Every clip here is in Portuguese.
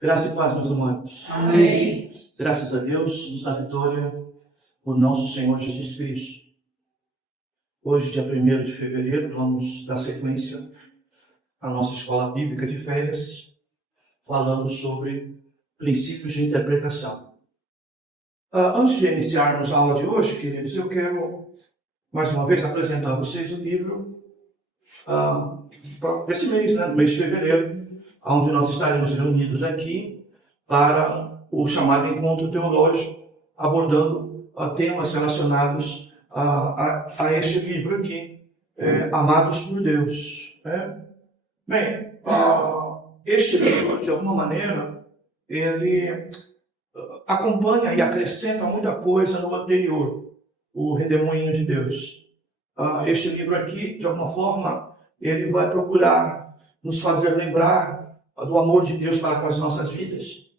Graça e paz, meus amados. Amém. Graças a Deus, nos dá vitória o nosso Senhor Jesus Cristo. Hoje, dia 1º de fevereiro, vamos dar sequência à nossa escola bíblica de férias, falando sobre princípios de interpretação. Antes de iniciarmos a aula de hoje, queridos, eu quero, mais uma vez, apresentar a vocês o livro desse mês, no mês de fevereiro, onde nós estaremos reunidos aqui para o chamado Encontro Teológico, abordando temas relacionados a este livro aqui, Amados por Deus. Bem, este livro, de alguma maneira, ele acompanha e acrescenta muita coisa no anterior, o Redemoinho de Deus. Este livro aqui, de alguma forma, ele vai procurar nos fazer lembrar do amor de Deus para com as nossas vidas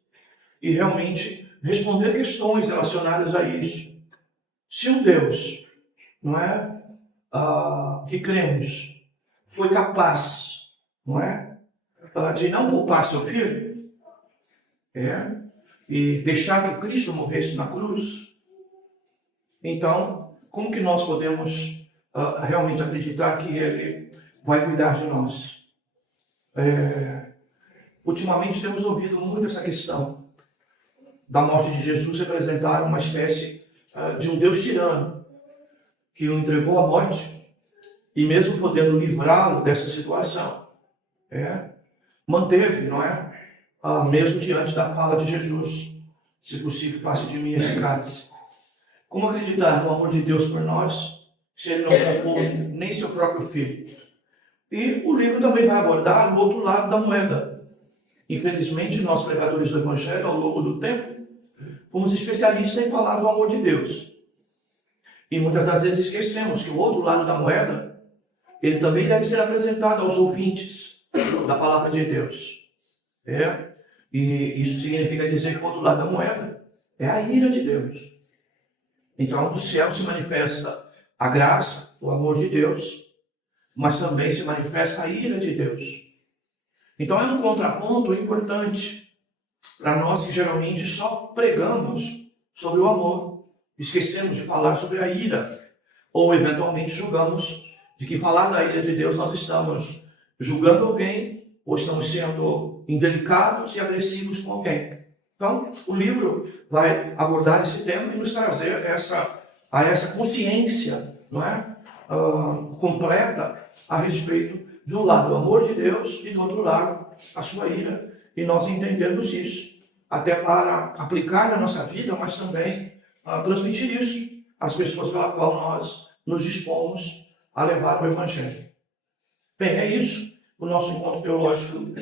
e realmente responder questões relacionadas a isso. Se um Deus, não é, que cremos, foi capaz, não é, de não poupar seu filho, e deixar que Cristo morresse na cruz, então, como que nós podemos realmente acreditar que Ele vai cuidar de nós? Ultimamente temos ouvido muito essa questão da morte de Jesus representar uma espécie de um Deus tirano, que o entregou à morte e mesmo podendo livrá-lo dessa situação, manteve, não é? Mesmo diante da fala de Jesus, se possível, passe de mim esse cálice. Como acreditar no amor de Deus por nós, se Ele não poupou nem seu próprio filho? E o livro também vai abordar o outro lado da moeda. Infelizmente, nós pregadores do Evangelho, ao longo do tempo, fomos especialistas em falar do amor de Deus. E muitas das vezes esquecemos que o outro lado da moeda, ele também deve ser apresentado aos ouvintes da palavra de Deus. E isso significa dizer que o outro lado da moeda é a ira de Deus. Então, do céu se manifesta a graça, o amor de Deus, mas também se manifesta a ira de Deus. Então é um contraponto importante para nós que geralmente só pregamos sobre o amor, esquecemos de falar sobre a ira, ou eventualmente julgamos de que falar da ira de Deus nós estamos julgando alguém, ou estamos sendo indelicados e agressivos com alguém. Então o livro vai abordar esse tema e nos trazer essa consciência, não é? Completa a respeito de um lado o amor de Deus e do outro lado a sua ira, e nós entendemos isso, até para aplicar na nossa vida, mas também transmitir isso às pessoas pela qual nós nos dispomos a levar o Evangelho. Bem, é isso, o nosso encontro teológico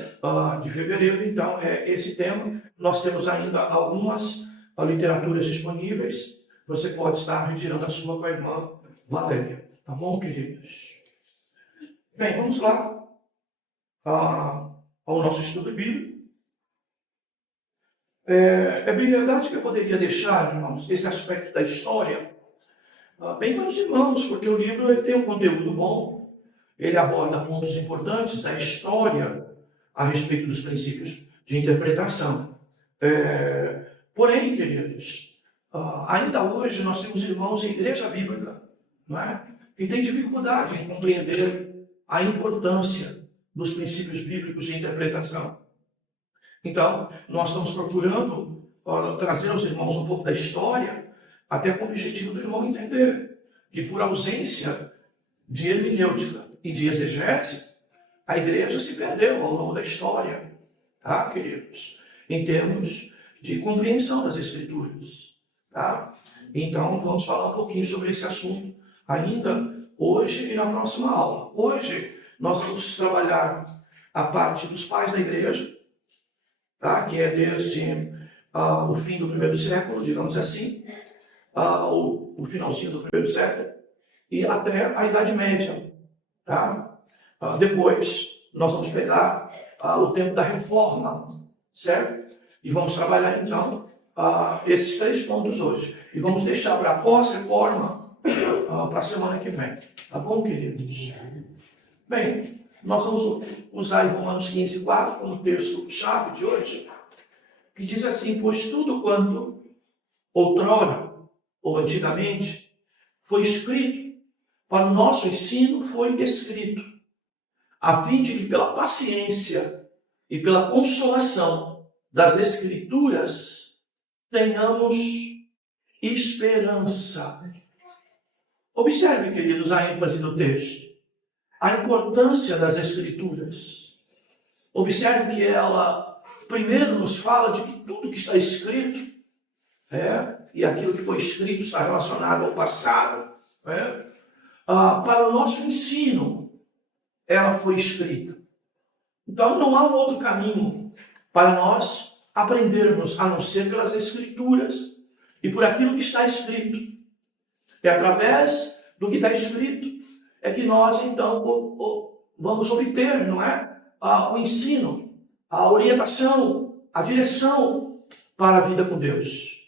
de fevereiro, então é esse tema. Nós temos ainda algumas literaturas disponíveis, você pode estar retirando a sua com a irmã Valéria, tá bom, queridos? Bem, vamos lá ao nosso estudo bíblico. É bem verdade que eu poderia deixar, irmãos, esse aspecto da história bem para os irmãos, porque o livro ele tem um conteúdo bom, ele aborda pontos importantes da história a respeito dos princípios de interpretação. Porém, queridos, ainda hoje nós temos irmãos em igreja bíblica, não é? Que têm dificuldade em compreender a importância dos princípios bíblicos de interpretação. Então, nós estamos procurando trazer aos irmãos um pouco da história, até com o objetivo do irmão entender que, por ausência de hermenêutica e de exegese, a igreja se perdeu ao longo da história, tá, queridos? Em termos de compreensão das Escrituras, tá? Então, vamos falar um pouquinho sobre esse assunto ainda hoje e na próxima aula. Hoje, nós vamos trabalhar a parte dos pais da igreja, tá? Que é desde o fim do primeiro século, digamos assim, o finalzinho do primeiro século, e até a Idade Média. Tá? Depois, nós vamos pegar o tempo da Reforma, certo? E vamos trabalhar, então, esses 3 pontos hoje. E vamos deixar para a pós-reforma para a semana que vem. Tá bom, queridos? Bem, Nós vamos usar em Romanos 15:4 como texto-chave de hoje, que diz assim: pois tudo quanto outrora, ou antigamente, foi escrito, para o nosso ensino foi escrito, a fim de que pela paciência e pela consolação das Escrituras tenhamos esperança. Observe, queridos, a ênfase do texto, a importância das Escrituras. Observe que ela, primeiro, nos fala de que tudo que está escrito, e aquilo que foi escrito está relacionado ao passado, para o nosso ensino, ela foi escrita. Então, não há um outro caminho para nós aprendermos, a não ser pelas Escrituras e por aquilo que está escrito. É através do que está escrito é que nós, então, vamos obter, não é? O ensino, a orientação, a direção para a vida com Deus.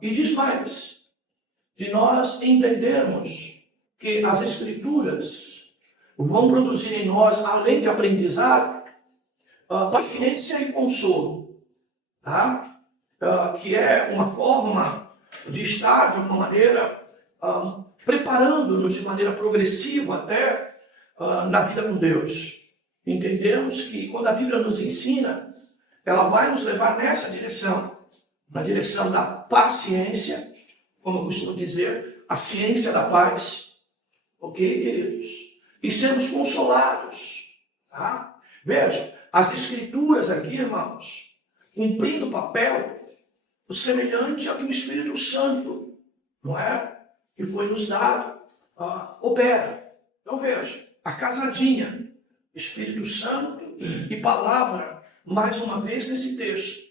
E diz mais, de nós entendermos que as Escrituras vão produzir em nós, além de aprendizado, paciência e consolo, tá? Que é uma forma de estar, de alguma maneira, preparando-nos de maneira progressiva até na vida com Deus. Entendemos que quando a Bíblia nos ensina, ela vai nos levar nessa direção, na direção da paciência, como eu costumo dizer, a ciência da paz, ok, queridos? E sermos consolados, tá? Veja, as Escrituras aqui, irmãos, cumprindo o papel semelhante ao que o Espírito Santo, não é? Que foi nos dado, opera. Então veja, a casadinha, Espírito Santo e palavra, mais uma vez nesse texto.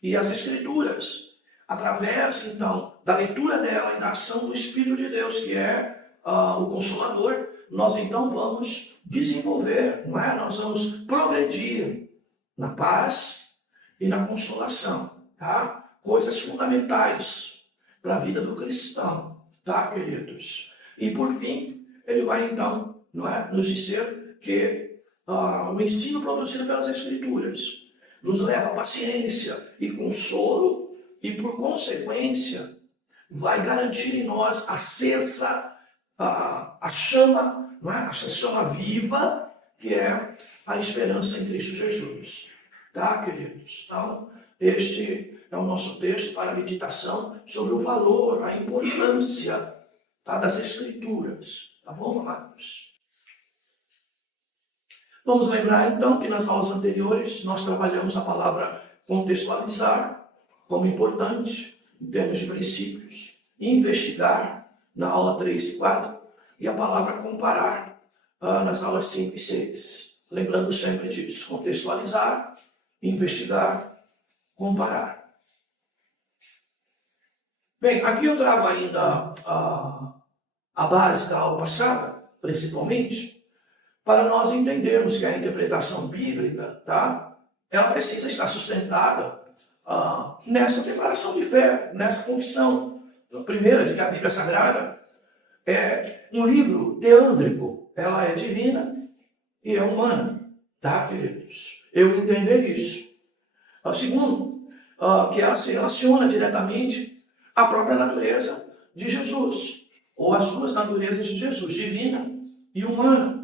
E as Escrituras, através, então, da leitura dela e da ação do Espírito de Deus, que é o Consolador, nós então vamos desenvolver, não é? Nós vamos progredir na paz e na consolação, tá? Coisas fundamentais para a vida do cristão, tá, queridos? E por fim, ele vai então, não é, nos dizer que o ensino produzido pelas Escrituras nos leva a paciência e consolo e, por consequência, vai garantir em nós acesa a chama, não é? A chama viva, que é a esperança em Cristo Jesus. Tá, queridos? Então, este é o nosso texto para a meditação sobre o valor, a importância, tá, das Escrituras. Tá bom, amados? Vamos lembrar, então, que nas aulas anteriores nós trabalhamos a palavra contextualizar como importante, em termos de princípios, investigar, na aula 3 e 4, e a palavra comparar nas aulas 5 e 6. Lembrando sempre disso, contextualizar, investigar, comparar. Bem, aqui eu trago ainda a base da aula passada, principalmente, para nós entendermos que a interpretação bíblica, tá, ela precisa estar sustentada nessa declaração de fé, nessa confissão. Primeira, de que a Bíblia Sagrada é um livro teândrico, ela é divina e é humana, tá, queridos? Eu entender isso. Segundo, que ela se relaciona diretamente à própria natureza de Jesus, ou as duas naturezas de Jesus, divina e humana,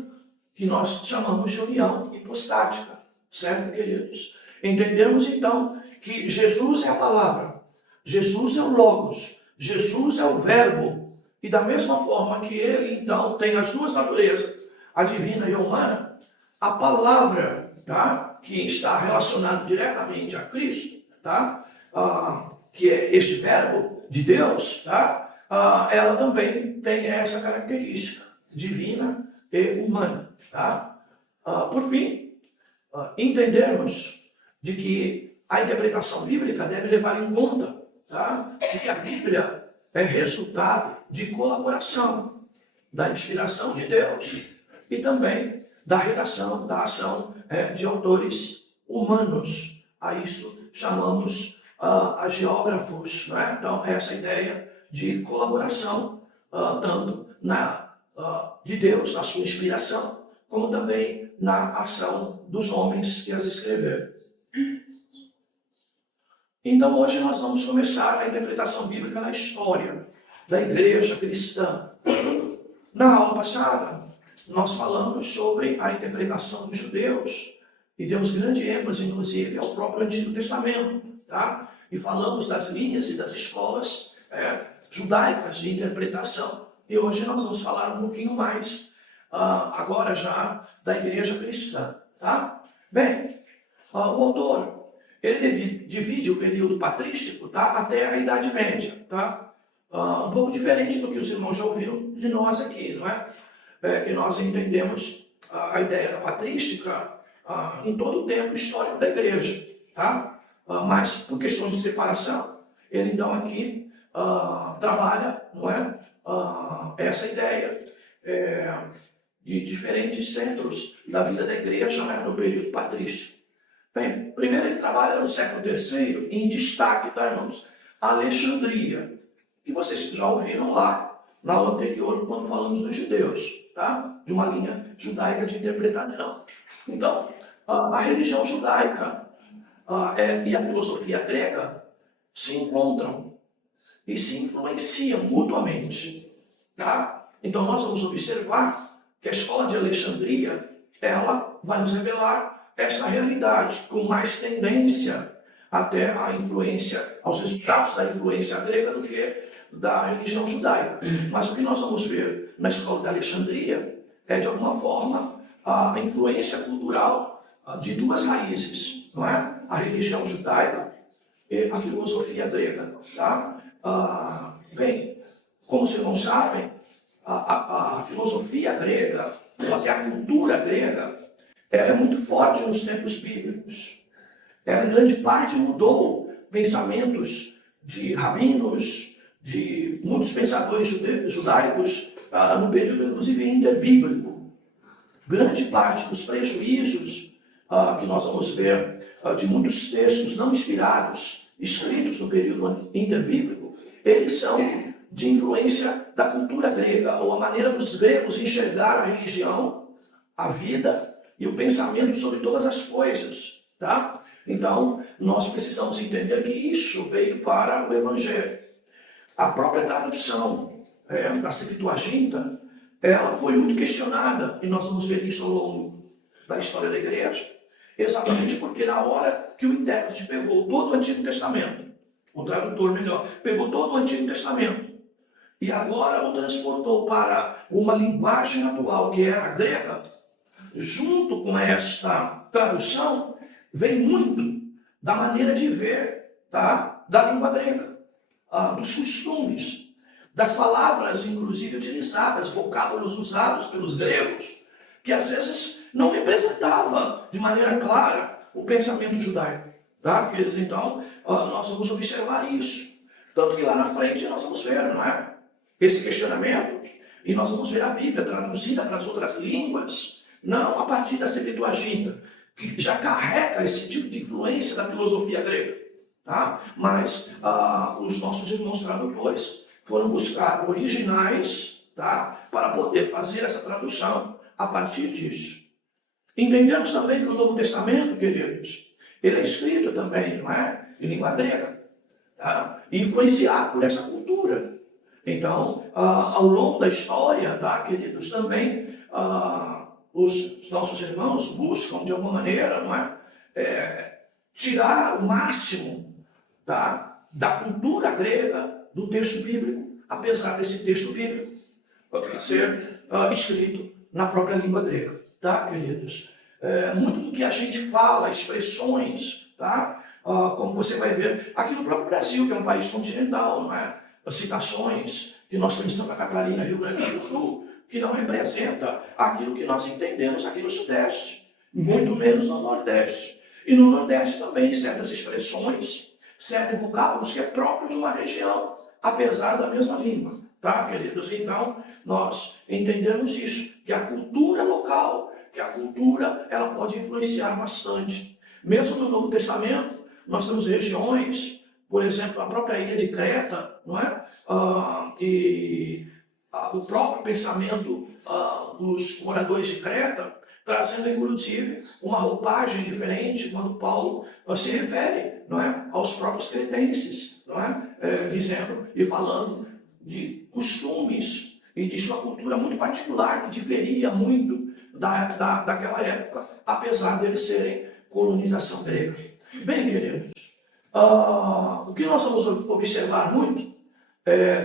que nós chamamos de união hipostática, certo, queridos? Entendemos então que Jesus é a palavra, Jesus é o Logos, Jesus é o Verbo, e da mesma forma que ele então tem as duas naturezas, a divina e a humana, a palavra, tá, que está relacionada diretamente a Cristo, tá, que é este Verbo de Deus, tá, ela também tem essa característica, divina e humana. Tá? Por fim, entendermos de que a interpretação bíblica deve levar em conta, tá, que a Bíblia é resultado de colaboração, da inspiração de Deus e também da redação, da ação de autores humanos. A isso chamamos a geógrafos. Não é? Então, essa ideia de colaboração, tanto de Deus, na sua inspiração, como também na ação dos homens que as escreveram. Então hoje nós vamos começar a interpretação bíblica na história da igreja cristã. Na aula passada, nós falamos sobre a interpretação dos judeus e demos grande ênfase, inclusive, ao próprio Antigo Testamento, tá? E falamos das linhas e das escolas judaicas de interpretação. E hoje nós vamos falar um pouquinho mais, agora já, da igreja cristã, tá? Bem, o autor, ele divide o período patrístico, tá? Até a Idade Média, tá? Um pouco diferente do que os irmãos já ouviram de nós aqui, não é? Que nós entendemos a ideia patrística em todo o tempo histórico da igreja, tá? Mas por questões de separação, ele então aqui trabalha, não é? Essa ideia de diferentes centros da vida da igreja, né, no período patrístico. Bem, primeiro ele trabalha no século III, em destaque, tá, irmãos? Alexandria, que vocês já ouviram lá, na aula anterior, quando falamos dos judeus, tá? De uma linha judaica de interpretação. Então, a religião judaica e a filosofia grega se encontram e se influenciam mutuamente, tá? Então, nós vamos observar que a escola de Alexandria, ela vai nos revelar esta realidade, com mais tendência até a influência, aos resultados da influência grega do que da religião judaica. Mas o que nós vamos ver na escola de Alexandria é, de alguma forma, a influência cultural de duas raízes, não é? A religião judaica e a filosofia grega, tá? Bem, como vocês não sabem, a filosofia grega, a cultura grega, ela é muito forte nos tempos bíblicos. Ela, em grande parte, mudou pensamentos de rabinos, de muitos pensadores judaicos no período, inclusive, interbíblico. Grande parte dos prejuízos que nós vamos ver de muitos textos não inspirados, escritos no período interbíblico, eles são de influência da cultura grega, ou a maneira dos gregos enxergar a religião, a vida e o pensamento sobre todas as coisas, tá? Então, nós precisamos entender que isso veio para o Evangelho. A própria tradução da Septuaginta, ela foi muito questionada, e nós vamos ver isso ao longo da história da igreja, exatamente porque na hora que o intérprete pegou todo o Antigo Testamento, o tradutor melhor, pegou todo o Antigo Testamento, e agora o transportou para uma linguagem atual, que é a grega, junto com esta tradução, vem muito da maneira de ver, tá? Da língua grega, dos costumes, das palavras, inclusive, utilizadas, vocábulos usados pelos gregos, que às vezes não representava de maneira clara o pensamento judaico. Tá, queridos? Então, nós vamos observar isso. Tanto que lá na frente nós vamos ver, não é? Esse questionamento, e nós vamos ver a Bíblia traduzida para as outras línguas, não a partir da Septuaginta, que já carrega esse tipo de influência da filosofia grega, tá? Mas os nossos irmãos tradutores foram buscar originais, tá? Para poder fazer essa tradução a partir disso. Entendemos também que o Novo Testamento, queridos, ele é escrito também, não é? Em língua grega, tá? Influenciado por essa cultura. Então, ao longo da história, tá, queridos, também os nossos irmãos buscam, de alguma maneira, não é? Tirar o máximo, tá, da cultura grega do texto bíblico, apesar desse texto bíblico ser escrito na própria língua grega, tá, queridos? Muito do que a gente fala, expressões, tá, como você vai ver aqui no próprio Brasil, que é um país continental, não é? Citações que nós temos em Santa Catarina, Rio Grande do Sul, que não representa aquilo que nós entendemos aqui no Sudeste, muito menos no Nordeste. E no Nordeste também certas expressões, certos vocábulos que é próprio de uma região, apesar da mesma língua, tá, queridos? Então, nós entendemos isso, que a cultura local, que a cultura, ela pode influenciar bastante. Mesmo no Novo Testamento, nós temos regiões, por exemplo, a própria ilha de Creta, não é? O próprio pensamento dos moradores de Creta trazendo inclusive uma roupagem diferente quando Paulo se refere, não é, aos próprios cretenses, não é, dizendo e falando de costumes e de sua cultura muito particular, que diferia muito daquela época, apesar deles serem colonização grega. Bem, queridos, o que nós vamos observar muito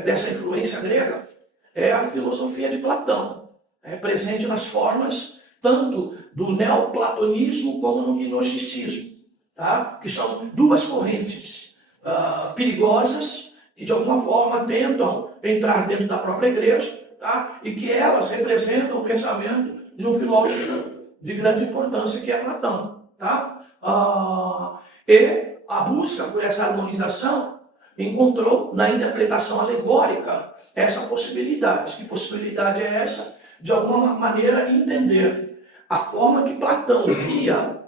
dessa influência grega é a filosofia de Platão, presente nas formas tanto do neoplatonismo como no gnosticismo, tá? Que são duas correntes perigosas que de alguma forma tentam entrar dentro da própria igreja, tá? E que elas representam o pensamento de um filósofo de grande importância que é Platão. Tá? E a busca por essa harmonização encontrou na interpretação alegórica essa possibilidade. Que possibilidade é essa? De alguma maneira entender a forma que Platão via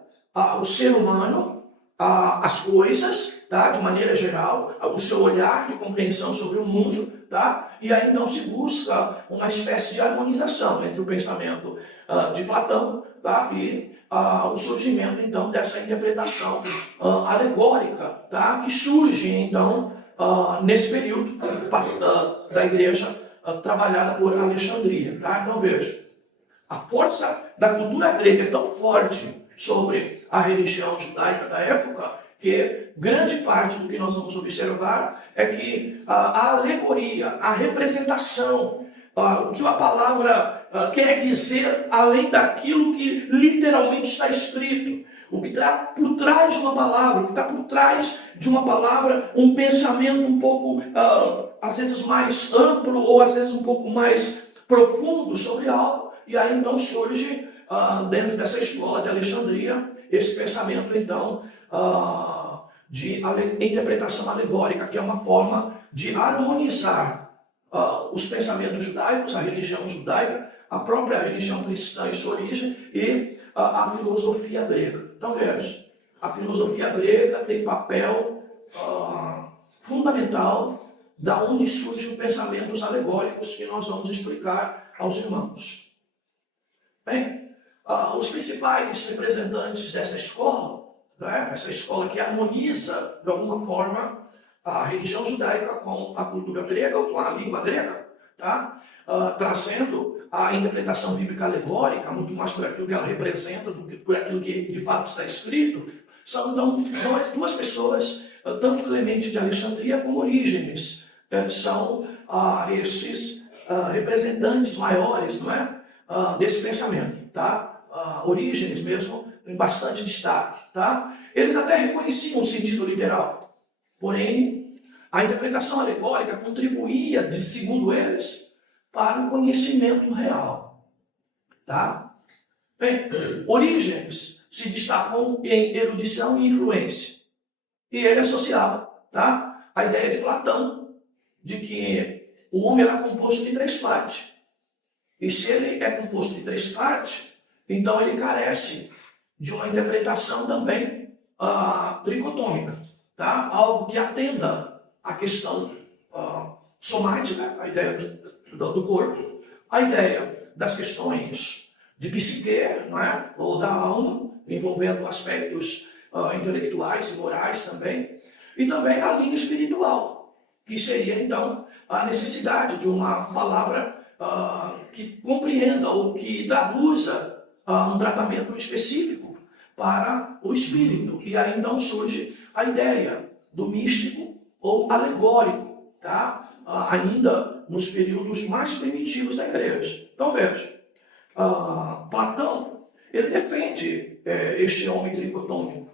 o ser humano, as coisas, tá? De maneira geral, o seu olhar de compreensão sobre o mundo, tá? E aí então se busca uma espécie de harmonização entre o pensamento de Platão, tá? E o surgimento então dessa interpretação alegórica, tá? Que surge então nesse período da igreja trabalhada por Alexandria, tá? Então veja, a força da cultura grega é tão forte sobre a religião judaica da época que grande parte do que nós vamos observar é que a alegoria, a representação, o que a palavra quer dizer além daquilo que literalmente está escrito, o que está por trás de uma palavra, o que está por trás de uma palavra, um pensamento um pouco, às vezes mais amplo ou às vezes um pouco mais profundo sobre algo. E aí então surge, dentro dessa escola de Alexandria, esse pensamento então de interpretação alegórica, que é uma forma de harmonizar os pensamentos judaicos, a religião judaica, a própria religião cristã e sua origem, e a filosofia grega. Então veja, a filosofia grega tem papel fundamental da onde surgem os pensamentos alegóricos que nós vamos explicar aos irmãos. Bem, os principais representantes dessa escola, né, essa escola que harmoniza de alguma forma a religião judaica com a cultura grega ou com a língua grega, tá? Trazendo a interpretação bíblica alegórica, muito mais por aquilo que ela representa do que por aquilo que de fato está escrito, são então duas pessoas, tanto Clemente de Alexandria como Orígenes, são esses representantes maiores, não é? Desse pensamento, tá? Orígenes mesmo, em bastante destaque, tá? Eles até reconheciam o sentido literal, porém, a interpretação alegórica contribuía, segundo eles, para o conhecimento real, tá? Bem, Orígenes se destacou em erudição e influência, e ele associava, tá, a ideia de Platão, de que o homem era composto de três partes. E se ele é composto de três partes, então ele carece de uma interpretação também tricotômica, tá? Algo que atenda à questão somática, a ideia do corpo, a ideia das questões de psique, não é? Ou da alma, envolvendo aspectos intelectuais e morais também, e também a linha espiritual, que seria então a necessidade de uma palavra que compreenda ou que traduza um tratamento específico para o espírito. E aí então surge a ideia do místico ou alegórico, tá? Ainda nos períodos mais primitivos da igreja. Então veja, Platão, ele defende este homem tricotômico.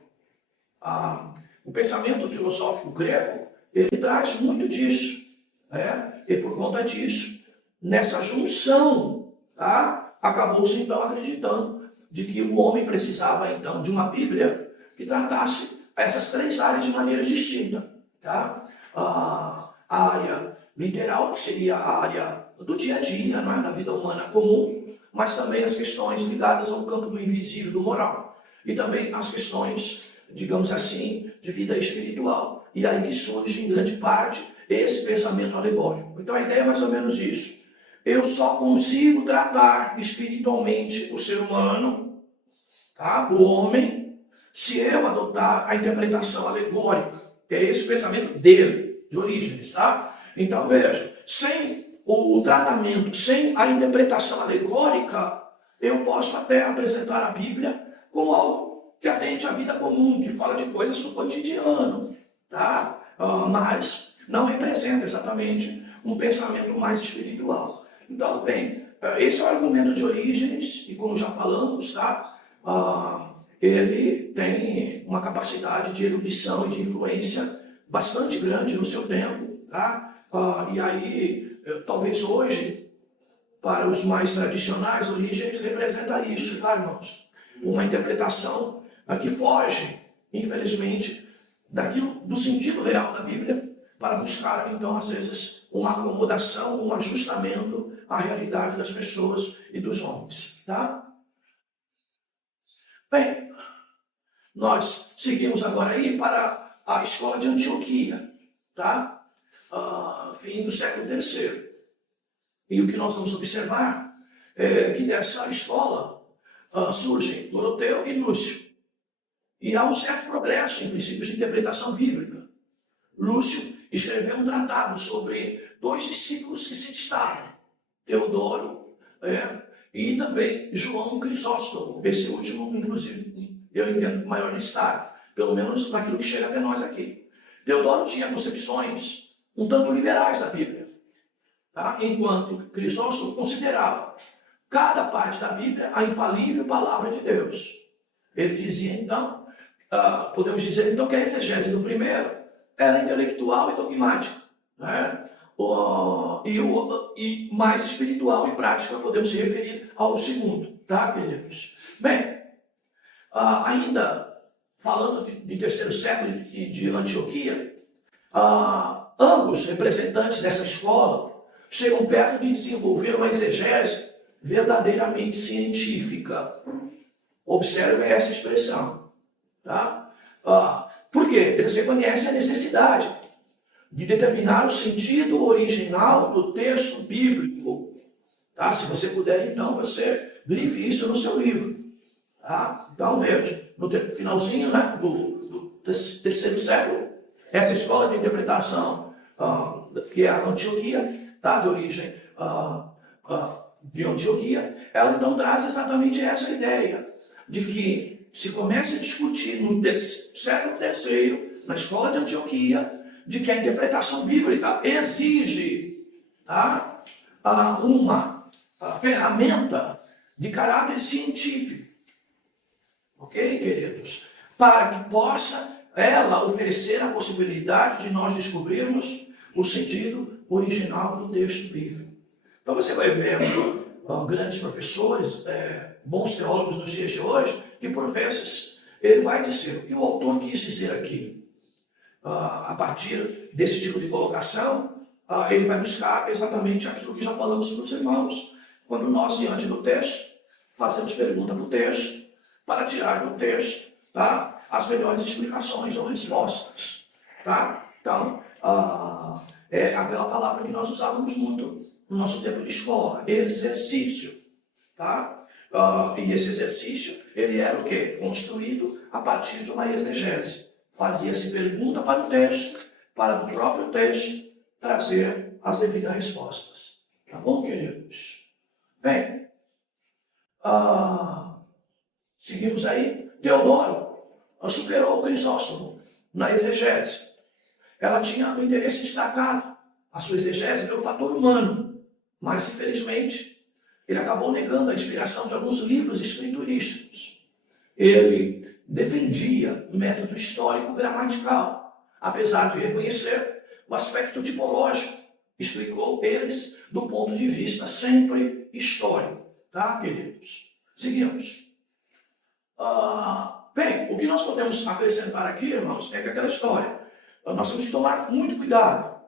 O pensamento filosófico grego, ele traz muito disso, né? E por conta disso, nessa junção, tá? Acabou-se então acreditando de que o homem precisava então de uma Bíblia que tratasse essas três áreas de maneira distinta, tá? A área literal, que seria a área do dia a dia, não é? Da vida humana comum, mas também as questões ligadas ao campo do invisível, do moral, e também as questões, digamos assim, de vida espiritual. E aí que surge em grande parte esse pensamento alegórico. Então a ideia é mais ou menos isso. eu só consigo tratar espiritualmente o ser humano, tá? O homem, se eu adotar a interpretação alegórica. É esse o pensamento dele, de Orígenes, tá? Então, veja, sem o tratamento, sem a interpretação alegórica, eu posso até apresentar a Bíblia como algo que atende à vida comum, que fala de coisas do cotidiano, tá? Mas não representa exatamente um pensamento mais espiritual. Então, bem, esse é o argumento de Orígenes, e como já falamos, tá? Ele tem uma capacidade de erudição e de influência bastante grande no seu tempo, tá? E aí, talvez hoje, para os mais tradicionais, Orígenes representa isso, tá, irmãos? Uma interpretação que foge, infelizmente, do sentido real da Bíblia, para buscar, então, às vezes, uma acomodação, um ajustamento à realidade das pessoas e dos homens, tá? Bem, nós seguimos agora aí para a escola de Antioquia, tá? Fim do século III. E o que nós vamos observar é que dessa escola surgem Doroteu e Lúcio. E há um certo progresso em princípios de interpretação bíblica. Lúcio escreveu um tratado sobre 2 discípulos que se destacam, Teodoro e também João Crisóstomo. Esse último, inclusive, eu entendo com maior destaque, pelo menos naquilo que chega até nós aqui. Teodoro tinha concepções um tanto liberais da Bíblia, tá? Enquanto Crisóstomo considerava cada parte da Bíblia a infalível palavra de Deus. Ele dizia, então, podemos dizer então que a exegese do primeiro era intelectual e dogmática, né? E mais espiritual e prática podemos se referir ao segundo, tá, queridos? Bem, ainda falando de terceiro século e de Antioquia, ambos representantes dessa escola chegam perto de desenvolver uma exegese verdadeiramente científica. Observem essa expressão, tá? Por quê? Eles reconhecem a necessidade de determinar o sentido original do texto bíblico. Tá? Se você puder, então, você grife isso no seu livro. Tá? Então, veja, no finalzinho, né, do terceiro século, essa escola de interpretação, que é a Antioquia, tá? De origem de Antioquia, ela então traz exatamente essa ideia de que se começa a discutir no século III, na escola de Antioquia, de que a interpretação bíblica exige, tá, uma ferramenta de caráter científico. Ok, queridos? Para que possa ela oferecer a possibilidade de nós descobrirmos o sentido original do texto bíblico. Então você vai ver grandes professores, bons teólogos nos dias de hoje, que por vezes ele vai dizer o que o autor quis dizer aqui. A partir desse tipo de colocação, ele vai buscar exatamente aquilo que já falamos para os irmãos. Quando nós, diante do texto, fazemos pergunta para o texto, para tirar do texto, tá, as melhores explicações ou respostas. Tá? Então, é aquela palavra que nós usávamos muito no nosso tempo de escola, exercício. Tá? E esse exercício, ele era o quê? Construído a partir de uma exegese. Fazia-se pergunta para o texto, para do próprio texto trazer as devidas respostas. Tá bom, queridos? Bem, seguimos aí. Teodoro superou o Crisóstomo na exegese. Ela tinha o interesse destacado, a sua exegese pelo fator humano, mas infelizmente ele acabou negando a inspiração de alguns livros escriturísticos. Ele defendia o método histórico gramatical, apesar de reconhecer o aspecto tipológico, explicou eles do ponto de vista sempre histórico. Tá, queridos? Seguimos. Bem, o que nós podemos acrescentar aqui, irmãos, é que aquela história, nós temos que tomar muito cuidado.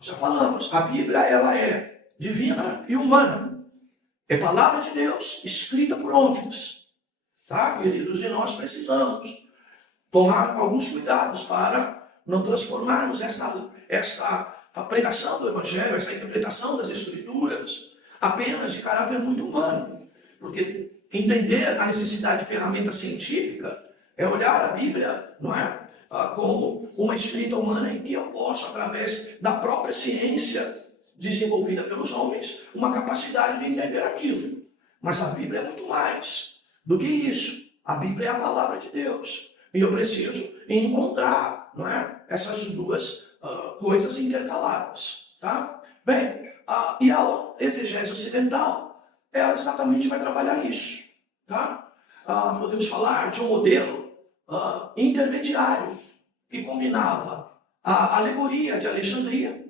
Já falamos, a Bíblia ela é divina e humana. É palavra de Deus, escrita por homens. Tá, queridos? E nós precisamos tomar alguns cuidados para não transformarmos a pregação do Evangelho, essa interpretação das Escrituras, apenas de caráter muito humano, porque entender a necessidade de ferramenta científica é olhar a Bíblia, não é? Como uma escrita humana em que eu posso, através da própria ciência desenvolvida pelos homens, uma capacidade de entender aquilo. Mas a Bíblia é muito mais do que isso. A Bíblia é a palavra de Deus. E eu preciso encontrar, não é, essas duas coisas intercaladas. Tá? Bem, e a exegese ocidental, ela exatamente vai trabalhar isso. Tá? Podemos falar de um modelo intermediário que combinava a alegoria de Alexandria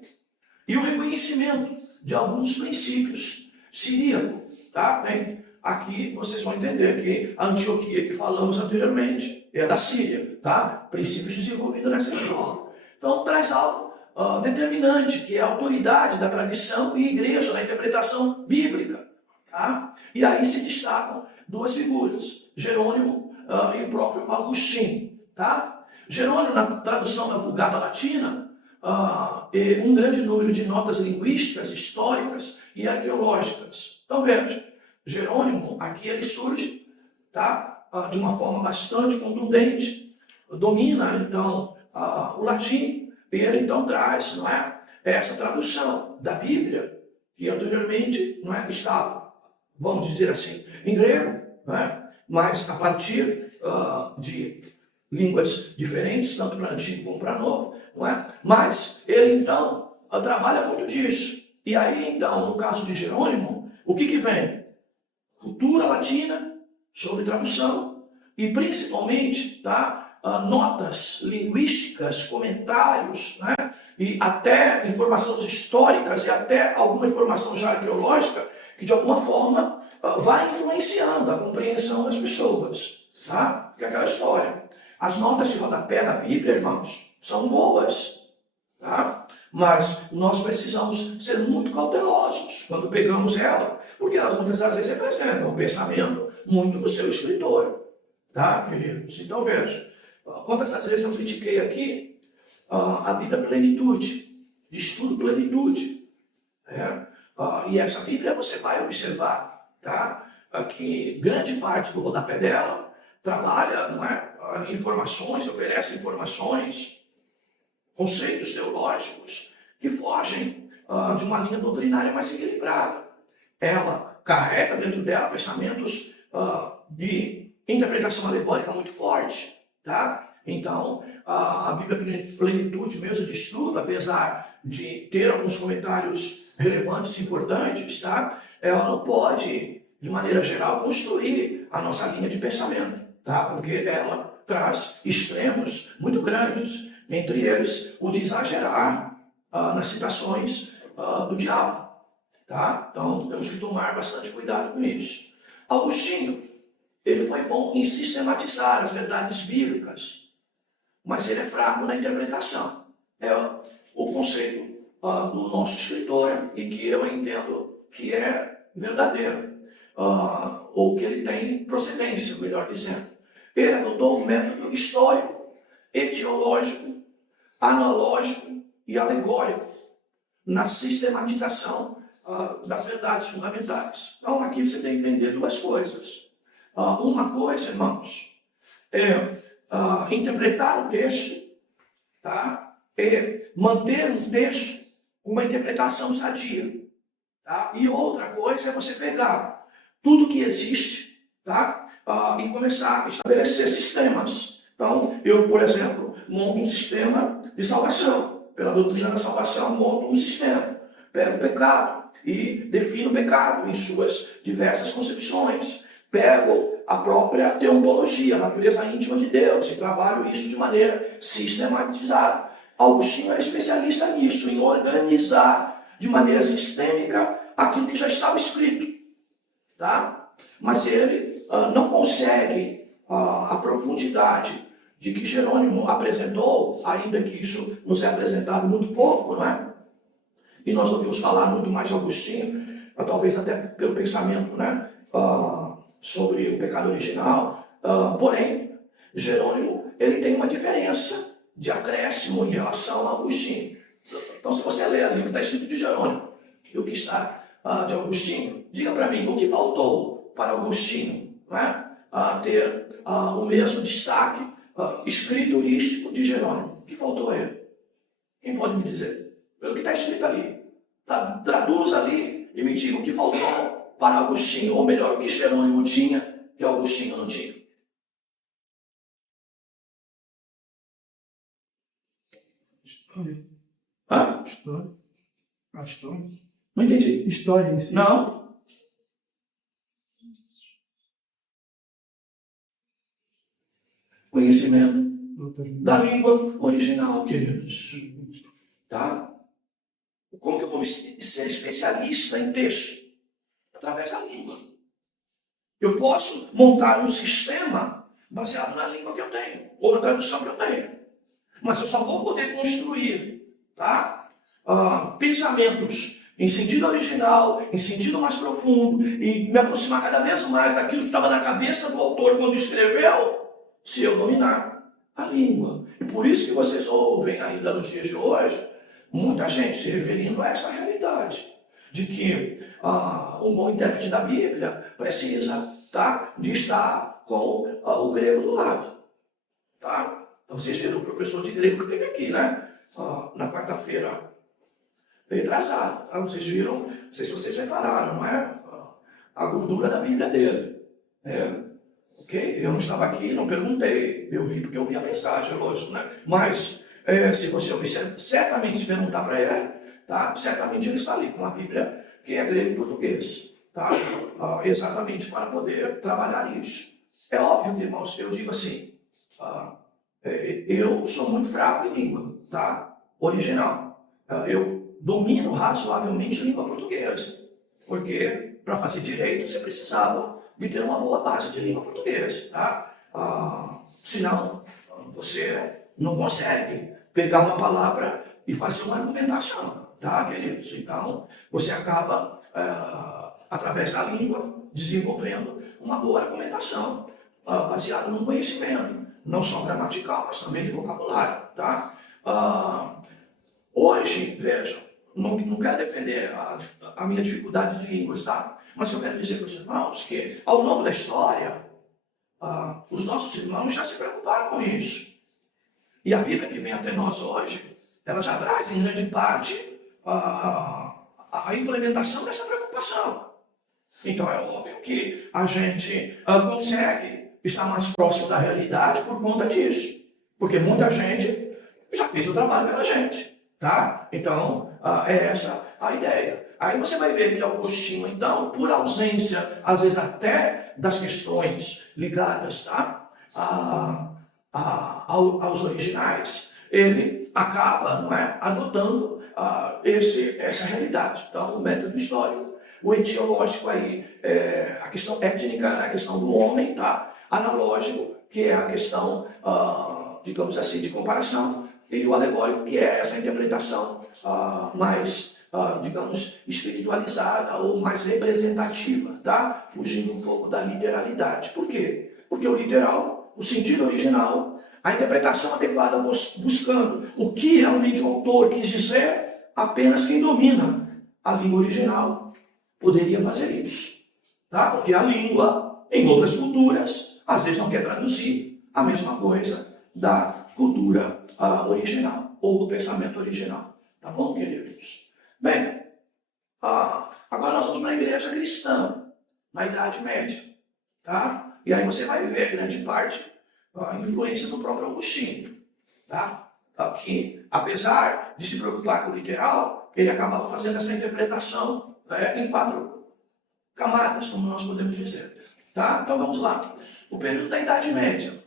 e o reconhecimento de alguns princípios siríacos. Tá? Bem, aqui vocês vão entender que a Antioquia que falamos anteriormente é da Síria, tá? Princípios desenvolvidos nessa escola. Então traz algo determinante, que é a autoridade da tradição e igreja na interpretação bíblica. Tá? E aí se destacam duas figuras, Jerônimo e o próprio Agostinho. Tá? Jerônimo, na tradução da Vulgata Latina, um grande número de notas linguísticas, históricas e arqueológicas. Então veja, Jerônimo, aqui ele surge, tá? De uma forma bastante contundente, domina então o latim, e ele então traz, não é, essa tradução da Bíblia, que anteriormente não é, estava, vamos dizer assim, em grego, não é? Mas a partir de línguas diferentes, tanto para antigo como para novo, não é? Mas ele então trabalha muito disso. E aí então, no caso de Jerônimo, o que vem? Cultura latina sobre tradução e principalmente, tá, notas linguísticas, comentários, né, e até informações históricas e até alguma informação já arqueológica que de alguma forma vai influenciando a compreensão das pessoas. Tá? Que é aquela história. As notas de rodapé da Bíblia, irmãos, são boas. Tá? Mas nós precisamos ser muito cautelosos quando pegamos ela, porque elas muitas das vezes representam o pensamento muito do seu escritor. Tá, queridos? Então veja, quantas vezes eu critiquei aqui a Bíblia Plenitude, de estudo Plenitude. E essa Bíblia você vai observar, tá, que grande parte do rodapé dela trabalha, não é, informações, oferece informações, conceitos teológicos que fogem de uma linha doutrinária mais equilibrada. Ela carrega dentro dela pensamentos de interpretação alegórica muito forte. Tá? Então, a Bíblia Plenitude mesmo de estudo, apesar de ter alguns comentários relevantes e importantes, tá? Ela não pode, de maneira geral, construir a nossa linha de pensamento, tá? Porque ela traz extremos muito grandes, entre eles o de exagerar nas citações do diabo. Tá? Então, temos que tomar bastante cuidado com isso. Agostinho, ele foi bom em sistematizar as verdades bíblicas, mas ele é fraco na interpretação. É o conceito do nosso escritor e que eu entendo que é verdadeiro, ou que ele tem procedência, melhor dizendo. Ele adotou um método histórico, etiológico, analógico e alegórico na sistematização das verdades fundamentais. Então, aqui você tem que entender duas coisas. Uma coisa, irmãos, é interpretar o texto, tá? É manter um texto com uma interpretação sadia. Tá? E outra coisa é você pegar tudo que existe, tá? E começar a estabelecer sistemas. Então, eu, por exemplo, monto um sistema de salvação. Pela doutrina da salvação, monto um sistema. Pego o pecado e defino o pecado em suas diversas concepções. Pego a própria teontologia, a natureza íntima de Deus, e trabalho isso de maneira sistematizada. Agostinho era especialista nisso, em organizar de maneira sistêmica aquilo que já estava escrito. Tá? Mas ele não consegue a profundidade de que Jerônimo apresentou, ainda que isso nos é apresentado muito pouco, não é? E nós ouvimos falar muito mais de Agostinho, talvez até pelo pensamento, né, sobre o pecado original. Porém, Jerônimo, ele tem uma diferença de acréscimo em relação a Agostinho. Então, se você ler ali o que está escrito de Jerônimo e o que está de Agostinho, diga para mim, o que faltou para Agostinho, não é? Ter o mesmo destaque escriturístico de Jerônimo? O que faltou a ele? Quem pode me dizer? Pelo que está escrito ali. Traduz ali e me diga o que faltou para Agostinho, ou melhor, o que Jerônimo tinha que Agostinho não tinha. História. Hã? História. A história. Não entendi. História em si. Não. Conhecimento da língua original, queridos. Tá? Como que eu vou ser especialista em texto? Através da língua. Eu posso montar um sistema baseado na língua que eu tenho, ou na tradução que eu tenho. Mas eu só vou poder construir, tá? Pensamentos em sentido original, em sentido mais profundo, e me aproximar cada vez mais daquilo que estava na cabeça do autor quando escreveu, se eu dominar a língua. E por isso que vocês ouvem ainda nos dias de hoje, muita gente se referindo a essa realidade, de que um bom intérprete da Bíblia precisa, tá, de estar com o grego do lado. Tá? Então vocês viram o professor de grego que teve aqui, né? Na quarta-feira retrasado. Tá? Vocês viram, não sei se vocês repararam, não é? A gordura da Bíblia dele. Ok? Eu não estava aqui, não perguntei. Eu vi porque eu vi a mensagem, lógico, né? Mas se você certamente se perguntar para ele, tá? Certamente ele está ali com a Bíblia que é grego e português. Tá? Exatamente para poder trabalhar isso. É óbvio, irmãos, eu digo assim, eu sou muito fraco em língua, tá? Original. Eu domino razoavelmente a língua portuguesa, porque para fazer direito você precisava de ter uma boa base de língua portuguesa, tá? Senão você não consegue pegar uma palavra e fazer uma argumentação, tá, queridos? Então você acaba, através da língua, desenvolvendo uma boa argumentação, baseada no conhecimento, não só gramatical, mas também de vocabulário, tá? Hoje, vejam, não quero defender a minha dificuldade de línguas, tá? Mas eu quero dizer para os irmãos que, ao longo da história, os nossos irmãos já se preocuparam com isso. E a Bíblia que vem até nós hoje, ela já traz, em grande parte, a implementação dessa preocupação. Então é óbvio que a gente consegue estar mais próximo da realidade por conta disso. Porque muita gente já fez o trabalho pela gente. Tá? Então, é essa a ideia. Aí você vai ver que Agostinho, então, por ausência, às vezes até das questões ligadas, tá? Aos originais, ele acaba, não é, adotando essa realidade. Então, o método histórico, o etiológico aí, a questão étnica, a questão do homem, tá? Analógico, que é a questão, digamos assim, de comparação, e o alegórico, que é essa interpretação mais, digamos, espiritualizada ou mais representativa, tá? Fugindo um pouco da literalidade. Por quê? Porque o literal, o sentido original, a interpretação adequada buscando o que realmente o autor quis dizer, apenas quem domina a língua original poderia fazer isso. Tá? Porque a língua, em outras culturas, às vezes não quer traduzir a mesma coisa da cultura original, ou do pensamento original. Tá bom, queridos? Bem, agora nós vamos para a igreja cristã, na Idade Média. Tá? E aí você vai ver grande parte a influência do próprio Agostinho. Tá? Que, apesar de se preocupar com o literal, ele acabava fazendo essa interpretação em 4 camadas, como nós podemos dizer. Tá? Então vamos lá. O período da Idade Média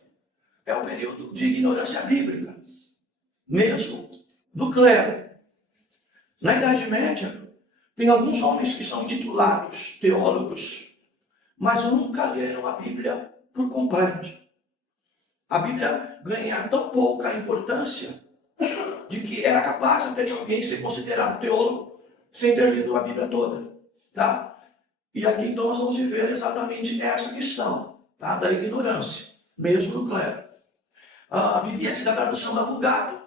é o período de ignorância bíblica, mesmo do clero. Na Idade Média, tem alguns homens que são intitulados teólogos, mas nunca leram a Bíblia por completo. A Bíblia ganha tão pouca importância de que era capaz até de alguém ser considerado teólogo sem ter lido a Bíblia toda. Tá? E aqui então nós vamos viver exatamente essa questão, tá? Da ignorância, mesmo do clero. Vivia-se da tradução da Vulgata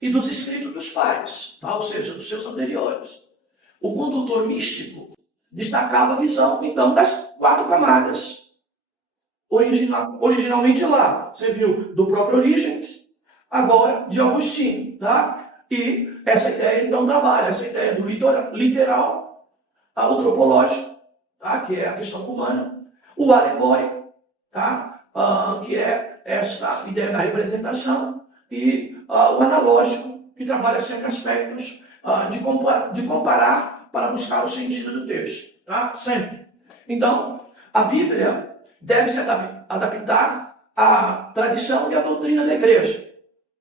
e dos escritos dos pais, tá? Ou seja, dos seus anteriores. O condutor místico destacava a visão, então, das 4 camadas. Originalmente lá, você viu, do próprio Orígenes, agora de Agostinho, tá? E essa ideia, então, trabalha essa ideia do literal, o antropológico, tá? Que é a questão humana, o alegórico, tá? Que é essa ideia da representação, e o analógico, que trabalha sempre aspectos de comparar para buscar o sentido do texto, tá? Sempre. Então, a Bíblia deve se adaptar à tradição e à doutrina da igreja.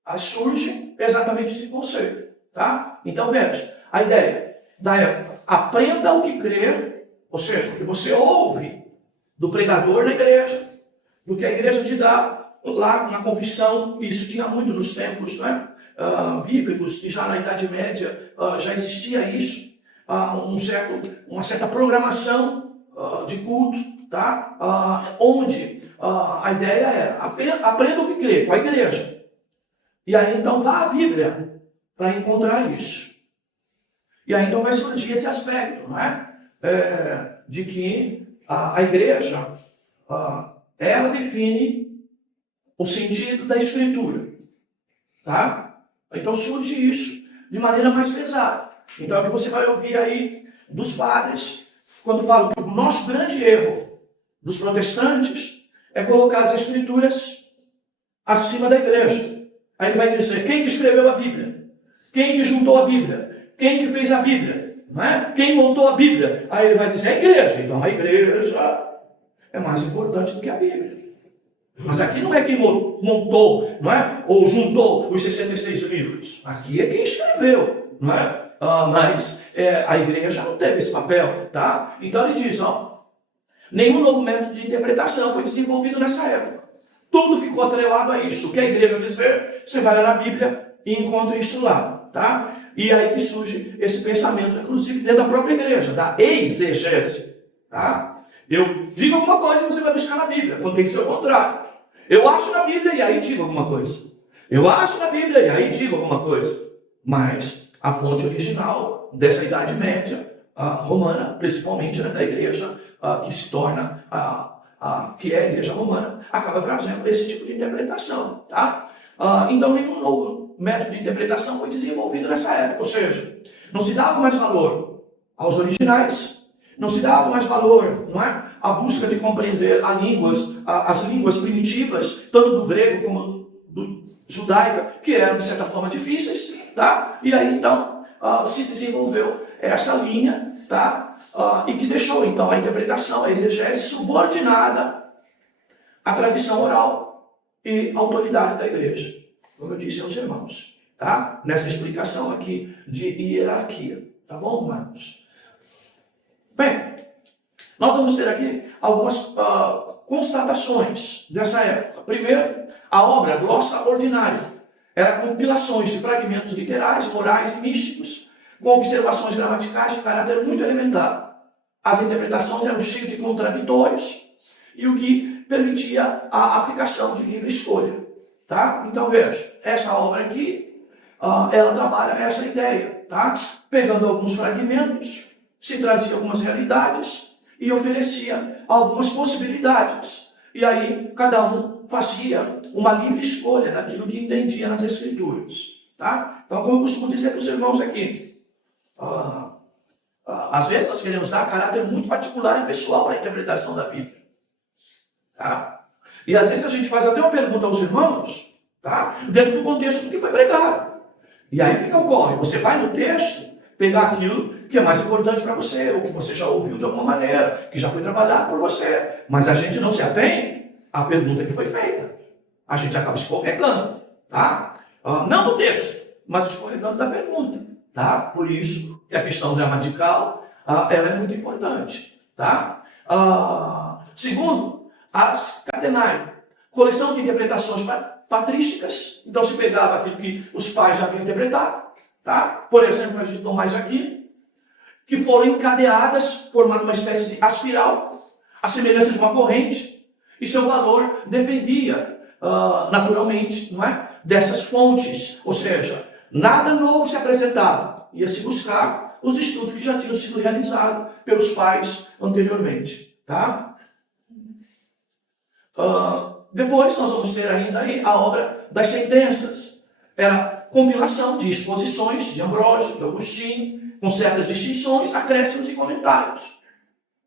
Aí surge exatamente esse conceito, tá? Então, veja, a ideia da época, aprenda o que crer, ou seja, o que você ouve do pregador da igreja, do que a igreja te dá lá na confissão, que isso tinha muito nos tempos, né? Bíblicos, e já na Idade Média já existia isso, uma certa programação de culto, tá? Onde a ideia era aprenda o que crê com a igreja. E aí então vá à Bíblia para encontrar isso. E aí então vai surgir esse aspecto, não é? De que a igreja ela define o sentido da Escritura, tá? Então surge isso de maneira mais pesada. Então é o que você vai ouvir aí dos padres, quando falam que o nosso grande erro dos protestantes é colocar as Escrituras acima da igreja. Aí ele vai dizer, quem que escreveu a Bíblia? Quem que juntou a Bíblia? Quem que fez a Bíblia? Não é? Quem montou a Bíblia? Aí ele vai dizer, a igreja. Então a igreja é mais importante do que a Bíblia. Mas aqui não é quem montou, não é? Ou juntou os 66 livros. Aqui é quem escreveu, não é? Mas a igreja não teve esse papel, tá? Então ele diz, nenhum novo método de interpretação foi desenvolvido nessa época. Tudo ficou atrelado a isso. O que a igreja dizer, você vai lá na Bíblia e encontra isso lá, tá? E aí que surge esse pensamento, inclusive dentro da própria igreja, da exegese, tá? Eu digo alguma coisa e você vai buscar na Bíblia, quando tem que ser o contrário. Eu acho na Bíblia e aí digo alguma coisa. Eu acho na Bíblia e aí digo alguma coisa. Mas a fonte original dessa Idade Média romana, principalmente da igreja que se torna que é a igreja romana, acaba trazendo esse tipo de interpretação, tá? Então nenhum novo método de interpretação foi desenvolvido nessa época, ou seja, não se dava mais valor aos originais, não se dava mais valor, não é? A busca de compreender as línguas primitivas, tanto do grego como do judaica, que eram de certa forma difíceis, tá? E aí então se desenvolveu essa linha, tá? E que deixou então a interpretação, a exegese subordinada à tradição oral e à autoridade da igreja, como eu disse aos irmãos, tá? Nessa explicação aqui de hierarquia, tá bom, irmãos? Bem, nós vamos ter aqui algumas constatações dessa época. Primeiro, a obra Glossa Ordinária era compilações de fragmentos literais, morais e místicos, com observações gramaticais de caráter muito elementar. As interpretações eram cheias de contraditórios, e o que permitia a aplicação de livre escolha. Tá? Então veja, essa obra aqui, ela trabalha essa ideia, tá? Pegando alguns fragmentos, se trazia algumas realidades e oferecia algumas possibilidades. E aí cada um fazia uma livre escolha daquilo que entendia nas Escrituras. Tá? Então, como eu costumo dizer para os irmãos aqui, às vezes nós queremos dar caráter muito particular e pessoal para a interpretação da Bíblia. Tá? E às vezes a gente faz até uma pergunta aos irmãos, tá? Dentro do contexto do que foi pregado. E aí o que ocorre? Você vai no texto pegar aquilo que é mais importante para você, ou que você já ouviu de alguma maneira, que já foi trabalhado por você. Mas a gente não se atém à pergunta que foi feita. A gente acaba escorregando, tá? Não do texto, mas escorregando da pergunta, tá? Por isso que a questão gramatical, ela é muito importante, tá? Segundo, as catenae, coleção de interpretações patrísticas. Então se pegava aquilo que os pais já haviam interpretado, tá? Por exemplo, a gente não mais aqui, que foram encadeadas, formando uma espécie de aspiral, a semelhança de uma corrente, e seu valor dependia, naturalmente, não é? Dessas fontes, ou seja, nada novo se apresentava, ia se buscar os estudos que já tinham sido realizados pelos pais anteriormente. Tá? Depois nós vamos ter ainda aí a obra das sentenças. Era compilação de exposições de Ambrósio, de Agostinho, com certas distinções, acréscimos e comentários.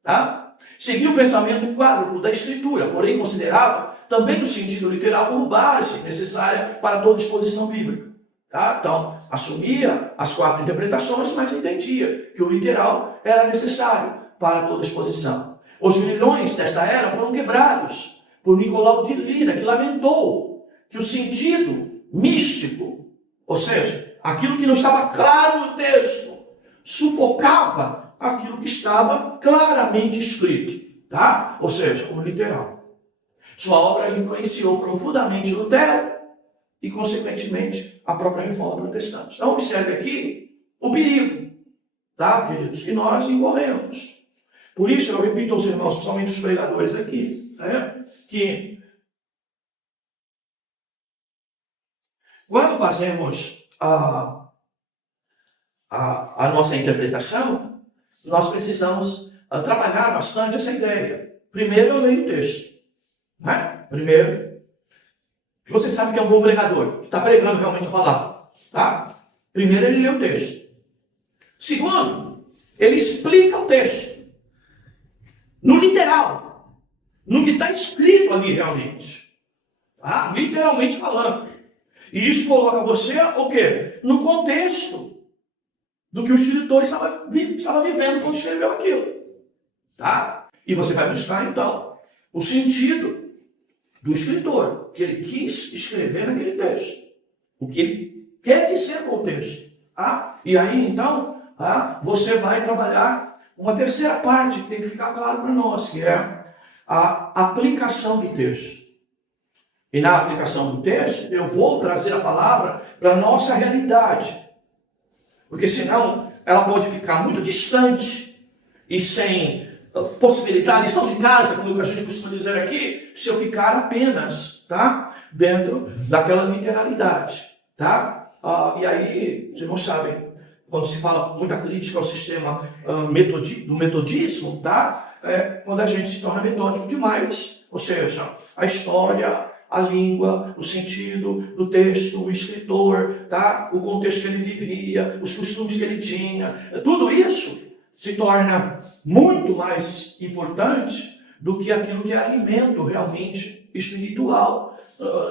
Tá? Seguia o pensamento quádruplo da escritura, porém considerava também o sentido literal como base necessária para toda exposição bíblica. Tá? Então, assumia as 4 interpretações, mas entendia que o literal era necessário para toda exposição. Os grilhões desta era foram quebrados por Nicolau de Lira, que lamentou que o sentido místico, ou seja, aquilo que não estava claro no texto, sufocava aquilo que estava claramente escrito, tá? Ou seja, o literal. Sua obra influenciou profundamente Lutero e, consequentemente, a própria Reforma Protestante. Então, observe aqui o perigo, tá, queridos, que nós incorremos. Por isso, eu repito aos irmãos, principalmente os pregadores aqui, né, que quando fazemos a nossa interpretação, nós precisamos trabalhar bastante essa ideia. Primeiro, eu leio o texto. Né? Primeiro, você sabe que é um bom pregador, que está pregando realmente a palavra. Tá? Primeiro, ele lê o texto. Segundo, ele explica o texto. No literal. No que está escrito ali realmente. Tá? Literalmente falando. E isso coloca você o quê? No contexto do que o escritor estava vivendo quando escreveu aquilo. Tá? E você vai buscar, então, o sentido do escritor, que ele quis escrever naquele texto. O que ele quer dizer com o texto. Tá? E aí, então, você vai trabalhar uma terceira parte que tem que ficar claro para nós, que é a aplicação do texto. E na aplicação do texto, eu vou trazer a palavra para a nossa realidade. Porque senão, ela pode ficar muito distante e sem possibilitar a lição de casa, como a gente costuma dizer aqui, se eu ficar apenas, tá, dentro daquela literalidade. Tá? E aí, vocês não sabem, quando se fala muita crítica ao sistema do metodismo, tá? Quando a gente se torna metódico demais, ou seja, a história, a língua, o sentido do texto, o escritor, tá? O contexto que ele vivia, os costumes que ele tinha, tudo isso se torna muito mais importante do que aquilo que é alimento realmente espiritual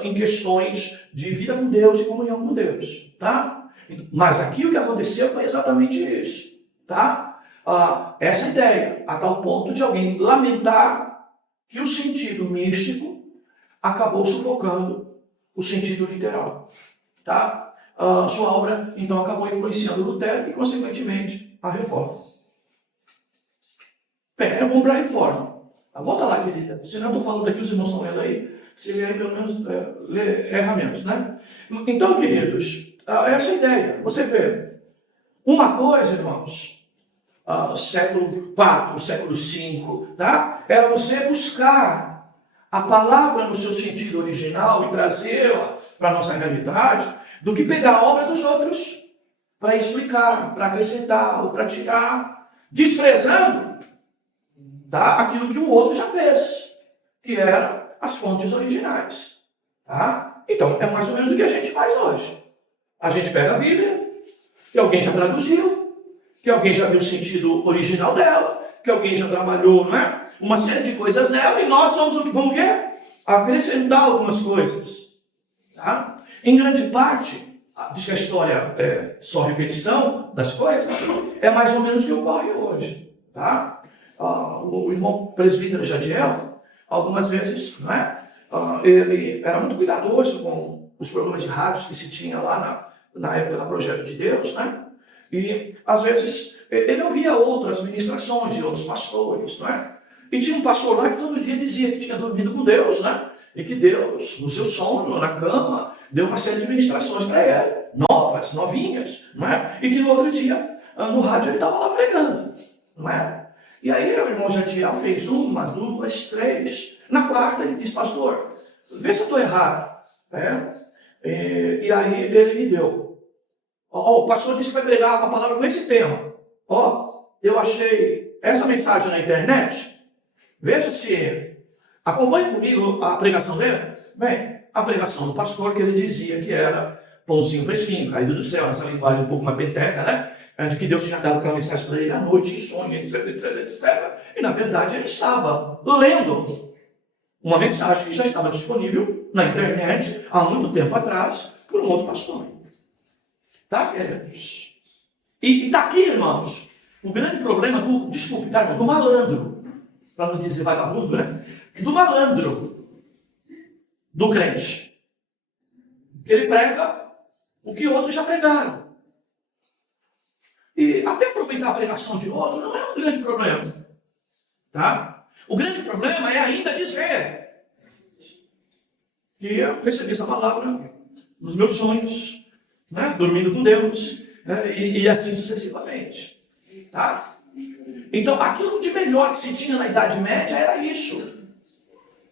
em questões de vida com Deus e comunhão com Deus, tá? Mas aqui o que aconteceu foi exatamente isso, tá? Essa ideia, a tal ponto de alguém lamentar que o sentido místico acabou sufocando o sentido literal, tá? Sua obra, então, acabou influenciando Lutero e, consequentemente, a Reforma. Bem, vamos para a Reforma. Volta lá, querida. Se não estou falando aqui, os irmãos estão lendo aí. Se ler, pelo menos, erra menos, né? Então, queridos, essa é a ideia. Você vê, uma coisa, irmãos, século IV, século V, tá? Era você buscar a palavra no seu sentido original e trazê-la para a nossa realidade, do que pegar a obra dos outros para explicar, para acrescentar ou para tirar, desprezando, tá, aquilo que o outro já fez, que eram as fontes originais. Tá? Então, é mais ou menos o que a gente faz hoje. A gente pega a Bíblia, que alguém já traduziu, que alguém já viu o sentido original dela, que alguém já trabalhou, não é? Uma série de coisas nela, e nós somos o que vamos quê? Acrescentar algumas coisas. Tá? Em grande parte, diz que a história é só repetição das coisas, é mais ou menos o que ocorre hoje. Tá? O irmão presbítero Jadiel, algumas vezes, não é? Ele era muito cuidadoso com os programas de rádios que se tinha lá na época do Projeto de Deus, né? E, às vezes, ele ouvia outras ministrações de outros pastores, não é? E tinha um pastor lá que todo dia dizia que tinha dormido com Deus, né? E que Deus, no seu sono, na cama, deu uma série de ministrações para ele, novas, novinhas, não é? E que no outro dia, no rádio, ele estava lá pregando, não é? E aí o irmão Jadiel fez 1, 2, 3. Na quarta ele disse, pastor, vê se eu estou errado. E aí ele me deu. O pastor disse que vai pregar uma palavra com esse tema. eu achei essa mensagem na internet. Veja se acompanhe comigo a pregação dele. Bem, a pregação do pastor que ele dizia que era pãozinho fresquinho, caído do céu, essa linguagem um pouco mais peteca, né? De que Deus tinha dado aquela mensagem para ele à noite, em sonho, etc, etc, etc. E na verdade ele estava lendo uma mensagem que já estava disponível na internet há muito tempo atrás por um outro pastor. Tá, queridos? E está aqui, irmãos, o grande problema do, desculpe, tá, irmão, do malandro, para não dizer vagabundo, né? Do malandro, do crente. Que ele prega o que outros já pregaram. E até aproveitar a pregação de outro não é um grande problema. Tá? O grande problema é ainda dizer que eu recebi essa palavra nos meus sonhos, né? Dormindo com Deus, né? E assim sucessivamente. Tá? Então, aquilo de melhor que se tinha na Idade Média era isso.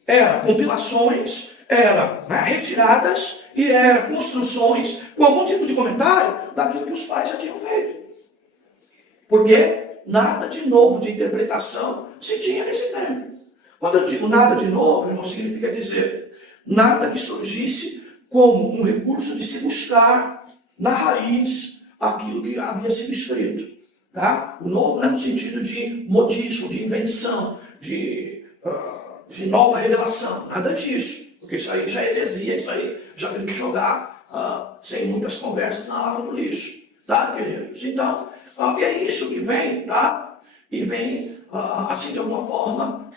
Era compilações, era, né, retiradas e era construções com algum tipo de comentário daquilo que os pais já tinham feito. Porque nada de novo de interpretação se tinha nesse tempo. Quando eu digo nada de novo, não significa dizer nada que surgisse como um recurso de se buscar na raiz aquilo que havia sido escrito. Tá? O novo não é no sentido de modismo, de invenção, de nova revelação, nada disso. Porque isso aí já é heresia, isso aí já tem que jogar sem muitas conversas na lata do lixo. Tá, queridos? Então, e é isso que vem, tá? E vem, assim, de alguma forma,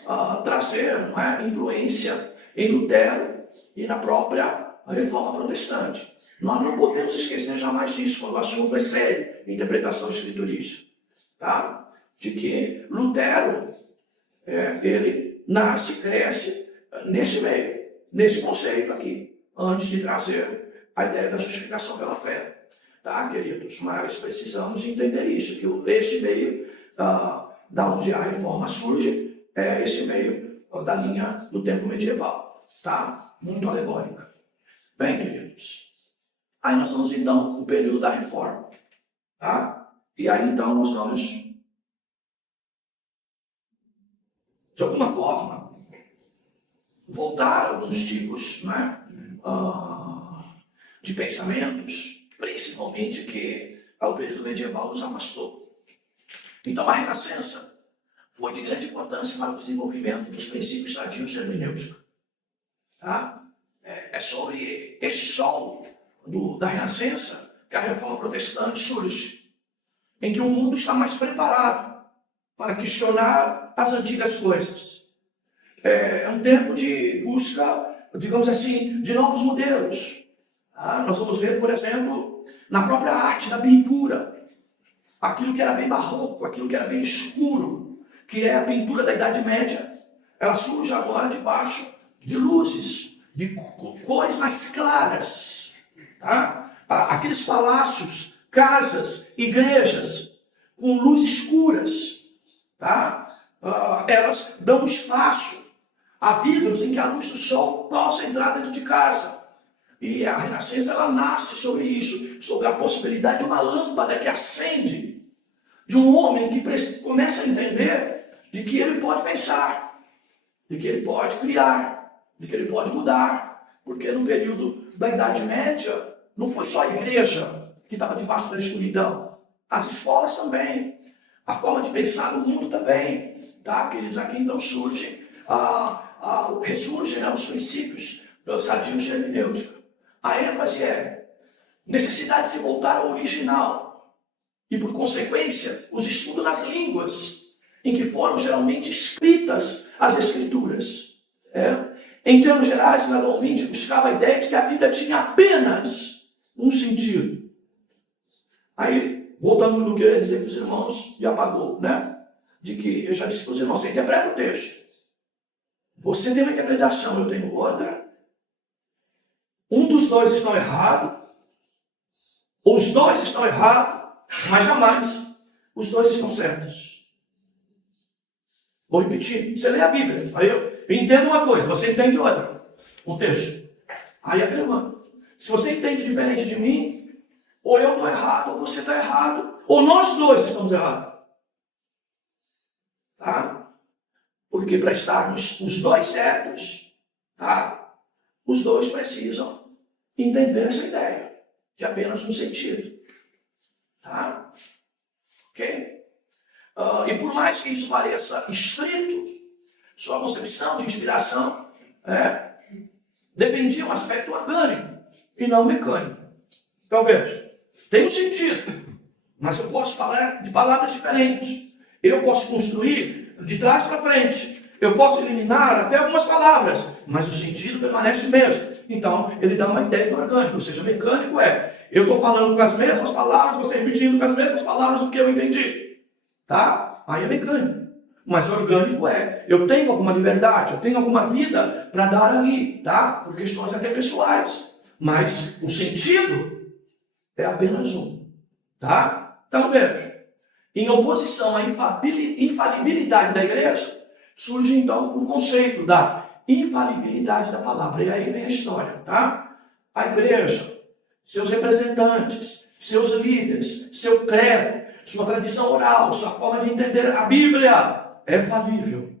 trazer, não é, influência em Lutero e na própria Reforma Protestante. Nós não podemos esquecer jamais disso quando o assunto é sério, interpretação escriturística. Tá? De que Lutero, ele nasce, cresce nesse meio, nesse conceito aqui, antes de trazer a ideia da justificação pela fé. Tá, queridos? Mas precisamos entender isso, que este meio da onde a reforma surge é esse meio da linha do tempo medieval. Tá? Muito alegórica. Bem, queridos, aí nós vamos então no período da reforma. Tá? E aí então nós vamos, de alguma forma, voltar a alguns tipos, né, de pensamentos, principalmente que ao período medieval nos afastou. Então a Renascença foi de grande importância para o desenvolvimento dos princípios sadios da hermenêutica. Tá? É sobre este sol da Renascença que a Reforma Protestante surge, em que o mundo está mais preparado para questionar as antigas coisas. É um tempo de busca, digamos assim, de novos modelos. Nós vamos ver, por exemplo, na própria arte da pintura, aquilo que era bem barroco, aquilo que era bem escuro, que é a pintura da Idade Média, ela surge agora debaixo de luzes, de cores mais claras. Tá? Aqueles palácios, casas, igrejas com luzes escuras, tá? Elas dão espaço a vidros em que a luz do sol possa entrar dentro de casa. E a Renascença ela nasce sobre isso, sobre a possibilidade de uma lâmpada que acende, de um homem que começa a entender de que ele pode pensar, de que ele pode criar, de que ele pode mudar, porque no período da Idade Média não foi só a igreja que estava debaixo da escuridão, as escolas também, a forma de pensar no mundo também, tá? Queridos, aqui então surgem, ressurgem, né, os princípios sadios de hermenêutica. A ênfase é necessidade de se voltar ao original e, por consequência, os estudos nas línguas em que foram geralmente escritas as escrituras. Em termos gerais, gradualmente buscava a ideia de que a Bíblia tinha apenas um sentido. Aí, voltando no que eu ia dizer para os irmãos, e apagou, né? De que eu já disse para os irmãos, você interpreta o texto. Você tem uma interpretação, eu tenho outra. Um dos dois estão errados, os dois estão errados, mas jamais os dois estão certos. Vou repetir, você lê a Bíblia, aí eu entendo uma coisa, você entende outra, um texto. Aí a pergunta, se você entende diferente de mim, ou eu estou errado, ou você está errado, ou nós dois estamos errados. tá? Porque para estarmos os dois certos, tá? Os dois precisam entender essa ideia de apenas um sentido, tá? Ok? E por mais que isso pareça estrito, sua concepção de inspiração defendia um aspecto orgânico e não mecânico. Então veja, tem um sentido, mas eu posso falar de palavras diferentes. Eu posso construir de trás para frente. Eu posso eliminar até algumas palavras, mas o sentido permanece o mesmo. Então, ele dá uma ideia de orgânico, ou seja, mecânico eu estou falando com as mesmas palavras, você repetindo com as mesmas palavras o que eu entendi. Tá? Aí é mecânico. Mas orgânico eu tenho alguma liberdade, eu tenho alguma vida para dar ali, tá? Por questões até pessoais. Mas o sentido é apenas um, tá? Então veja, em oposição à infalibilidade da igreja, surge então o conceito da infalibilidade da palavra. E aí vem a história, tá? A igreja, seus representantes, seus líderes, seu credo, sua tradição oral, sua forma de entender a Bíblia é falível.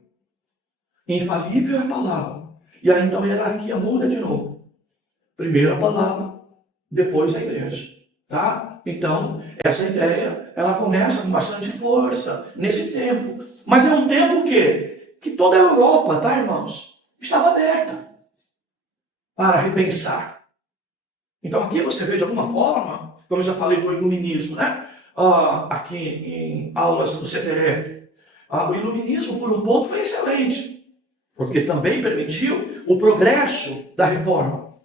Infalível é a palavra. E aí então a hierarquia muda de novo. Primeiro a palavra, depois a igreja. Tá? Então, essa ideia, ela começa com bastante força nesse tempo. Mas é um tempo que toda a Europa, tá, irmãos, estava aberta para repensar. Então aqui você vê de alguma forma, como eu já falei do iluminismo, né? Aqui em aulas do CETEREC, o iluminismo, por um ponto, foi excelente, porque também permitiu o progresso da reforma,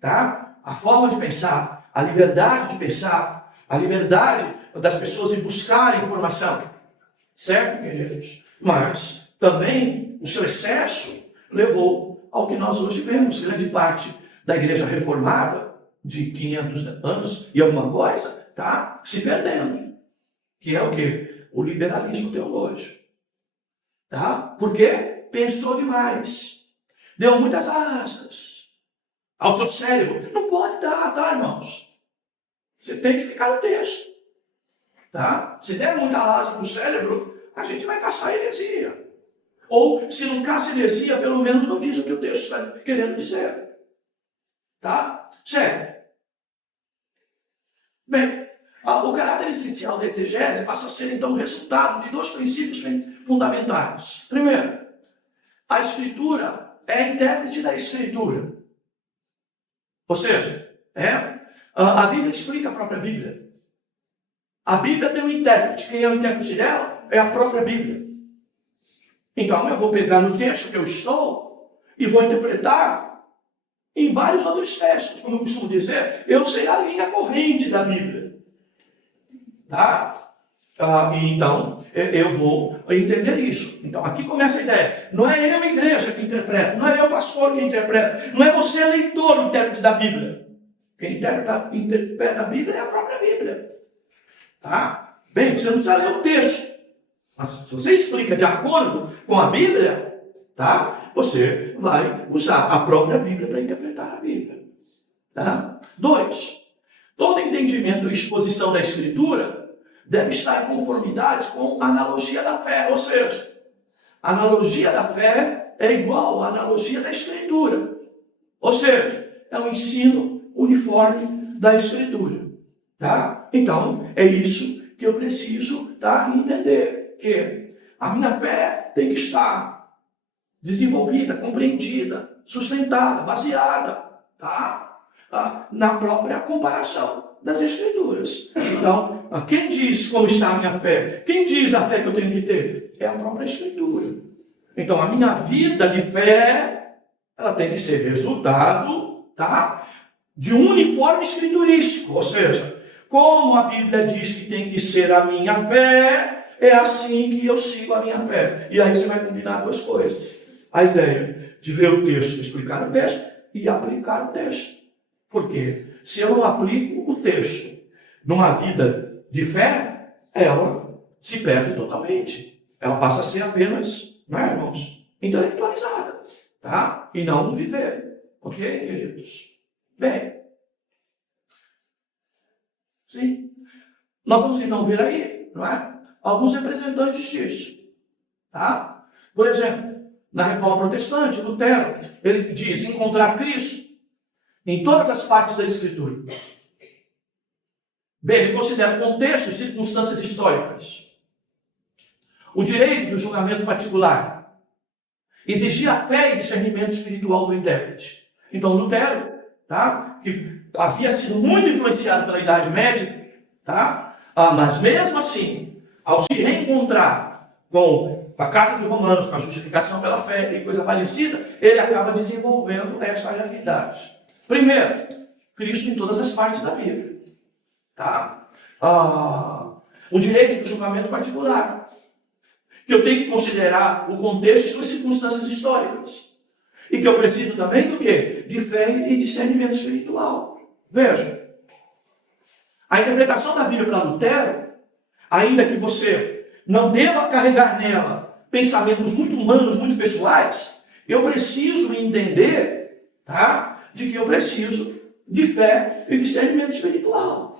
tá? A forma de pensar, a liberdade de pensar, a liberdade das pessoas em buscar informação, certo, queridos? Mas também o seu excesso levou ao que nós hoje vemos, grande parte da igreja reformada, de 500 anos e alguma coisa, tá se perdendo. Que é o quê? O liberalismo teológico. Tá? Porque pensou demais. Deu muitas asas ao seu cérebro. Não pode dar, tá, irmãos? Você tem que ficar no texto. Tá? Se der muita asa para o cérebro, a gente vai caçar heresia. Ou, se não caça heresia, pelo menos não diz o que o texto está querendo dizer. Tá? Certo? Bem, o caráter essencial da exegese passa a ser, então, o resultado de dois princípios fundamentais. Primeiro, a Escritura é a intérprete da Escritura. Ou seja, a Bíblia explica a própria Bíblia. A Bíblia tem um intérprete. Quem é o intérprete dela? É a própria Bíblia. Então, eu vou pegar no texto que eu estou e vou interpretar em vários outros textos. Como eu costumo dizer, eu sei a linha corrente da Bíblia. Tá? Então, eu vou entender isso. Então, aqui começa a ideia. Não é eu, igreja, que interpreta. Não é eu, pastor, que interpreta. Não é você, leitor, o intérprete da Bíblia. Quem interpreta a Bíblia é a própria Bíblia. Tá? Bem, você não precisa ler o texto. Mas se você explica de acordo com a Bíblia, tá? Você vai usar a própria Bíblia para interpretar a Bíblia. Tá? 2. Todo entendimento e exposição da Escritura deve estar em conformidade com a analogia da fé. Ou seja, a analogia da fé é igual à analogia da Escritura. Ou seja, é um ensino uniforme da Escritura. Tá? Então, é isso que eu preciso entender. Que a minha fé tem que estar desenvolvida, compreendida, sustentada, baseada, na própria comparação das Escrituras. Então, quem diz como está a minha fé? Quem diz a fé que eu tenho que ter? É a própria Escritura. Então, a minha vida de fé, ela tem que ser resultado, de um uniforme escriturístico. Ou seja, como a Bíblia diz que tem que ser a minha fé, é assim que eu sigo a minha fé. E aí você vai combinar duas coisas. A ideia de ler o texto, explicar o texto e aplicar o texto. Por quê? Se eu não aplico o texto numa vida de fé, ela se perde totalmente. Ela passa a ser apenas, irmãos, intelectualizada, tá? E não viver. Ok, queridos? Bem, sim. Nós vamos então ver aí, não é? Alguns representantes disso. Tá? Por exemplo, na Reforma Protestante, Lutero, ele diz encontrar Cristo em todas as partes da Escritura. Bem, ele considera contexto e circunstâncias históricas. O direito do julgamento particular exigia fé e discernimento espiritual do intérprete. Então, Lutero, tá, que havia sido muito influenciado pela Idade Média, tá, mas mesmo assim, ao se reencontrar com a Carta de Romanos, com a justificação pela fé e coisa parecida, ele acaba desenvolvendo essa realidade. Primeiro, Cristo em todas as partes da Bíblia. Tá? O direito do julgamento particular, que eu tenho que considerar o contexto e suas circunstâncias históricas, e que eu preciso também do quê? De fé e discernimento espiritual. Veja, a interpretação da Bíblia para Lutero, ainda que você não deva carregar nela pensamentos muito humanos, muito pessoais, eu preciso entender, tá, de que eu preciso de fé e discernimento espiritual.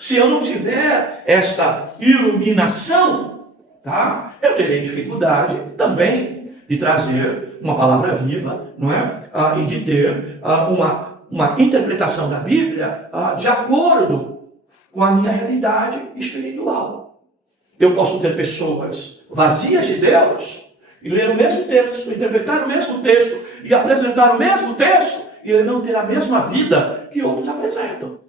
Se eu não tiver esta iluminação, tá, eu terei dificuldade também de trazer uma palavra viva, não é? E de ter uma interpretação da Bíblia de acordo com a minha realidade espiritual. Eu posso ter pessoas vazias de Deus e ler o mesmo texto, interpretar o mesmo texto e apresentar o mesmo texto e ele não ter a mesma vida que outros apresentam.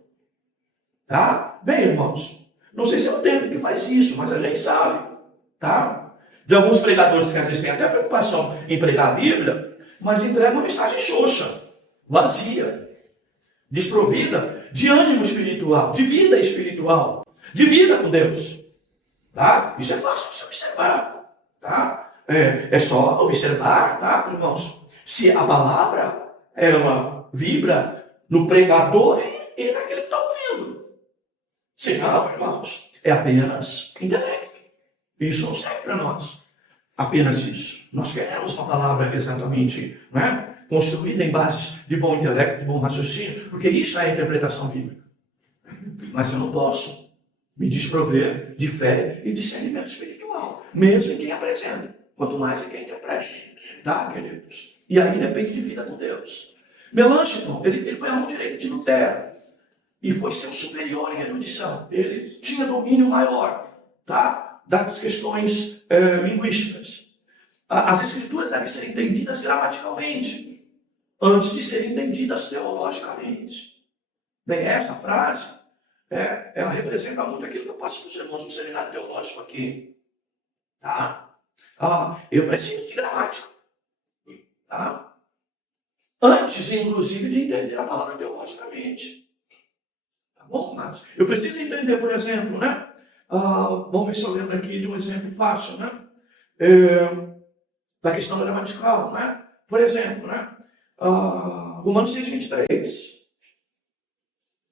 Tá? Bem, irmãos, não sei se é o tempo que faz isso, mas a gente sabe, tá? De alguns pregadores que às vezes têm até preocupação em pregar a Bíblia, mas entregam uma mensagem xoxa, vazia, desprovida de ânimo espiritual, de vida espiritual, de vida com Deus. Tá? Isso é fácil de se observar. Tá? É só observar, tá, irmãos? Se a palavra ela vibra no pregador e naquele que está ouvindo. Se não, irmãos, é apenas intelecto. Isso não serve para nós. Apenas isso. Nós queremos uma palavra exatamente, né, construída em bases de bom intelecto, de bom raciocínio, porque isso é a interpretação bíblica. Mas eu não posso me desprover de fé e discernimento espiritual, mesmo em quem apresenta, quanto mais em quem interpreta. Tá, queridos? E aí depende de vida com Deus. Melanchthon, ele foi a mão direita de Lutero e foi seu superior em erudição. Ele tinha domínio maior, tá, das questões linguísticas. As escrituras devem ser entendidas gramaticalmente antes de serem entendidas teologicamente. Bem, esta frase ela representa muito aquilo que eu passo para os irmãos do seminário teológico aqui. Tá? Eu preciso de gramática. Tá? Antes, inclusive, de entender a palavra teologicamente. Tá bom, amados? Eu preciso entender, por exemplo, né? Vamos ver se eu lembro aqui de um exemplo fácil, né? Da questão gramatical, né? Por exemplo, né? Romanos 6:23.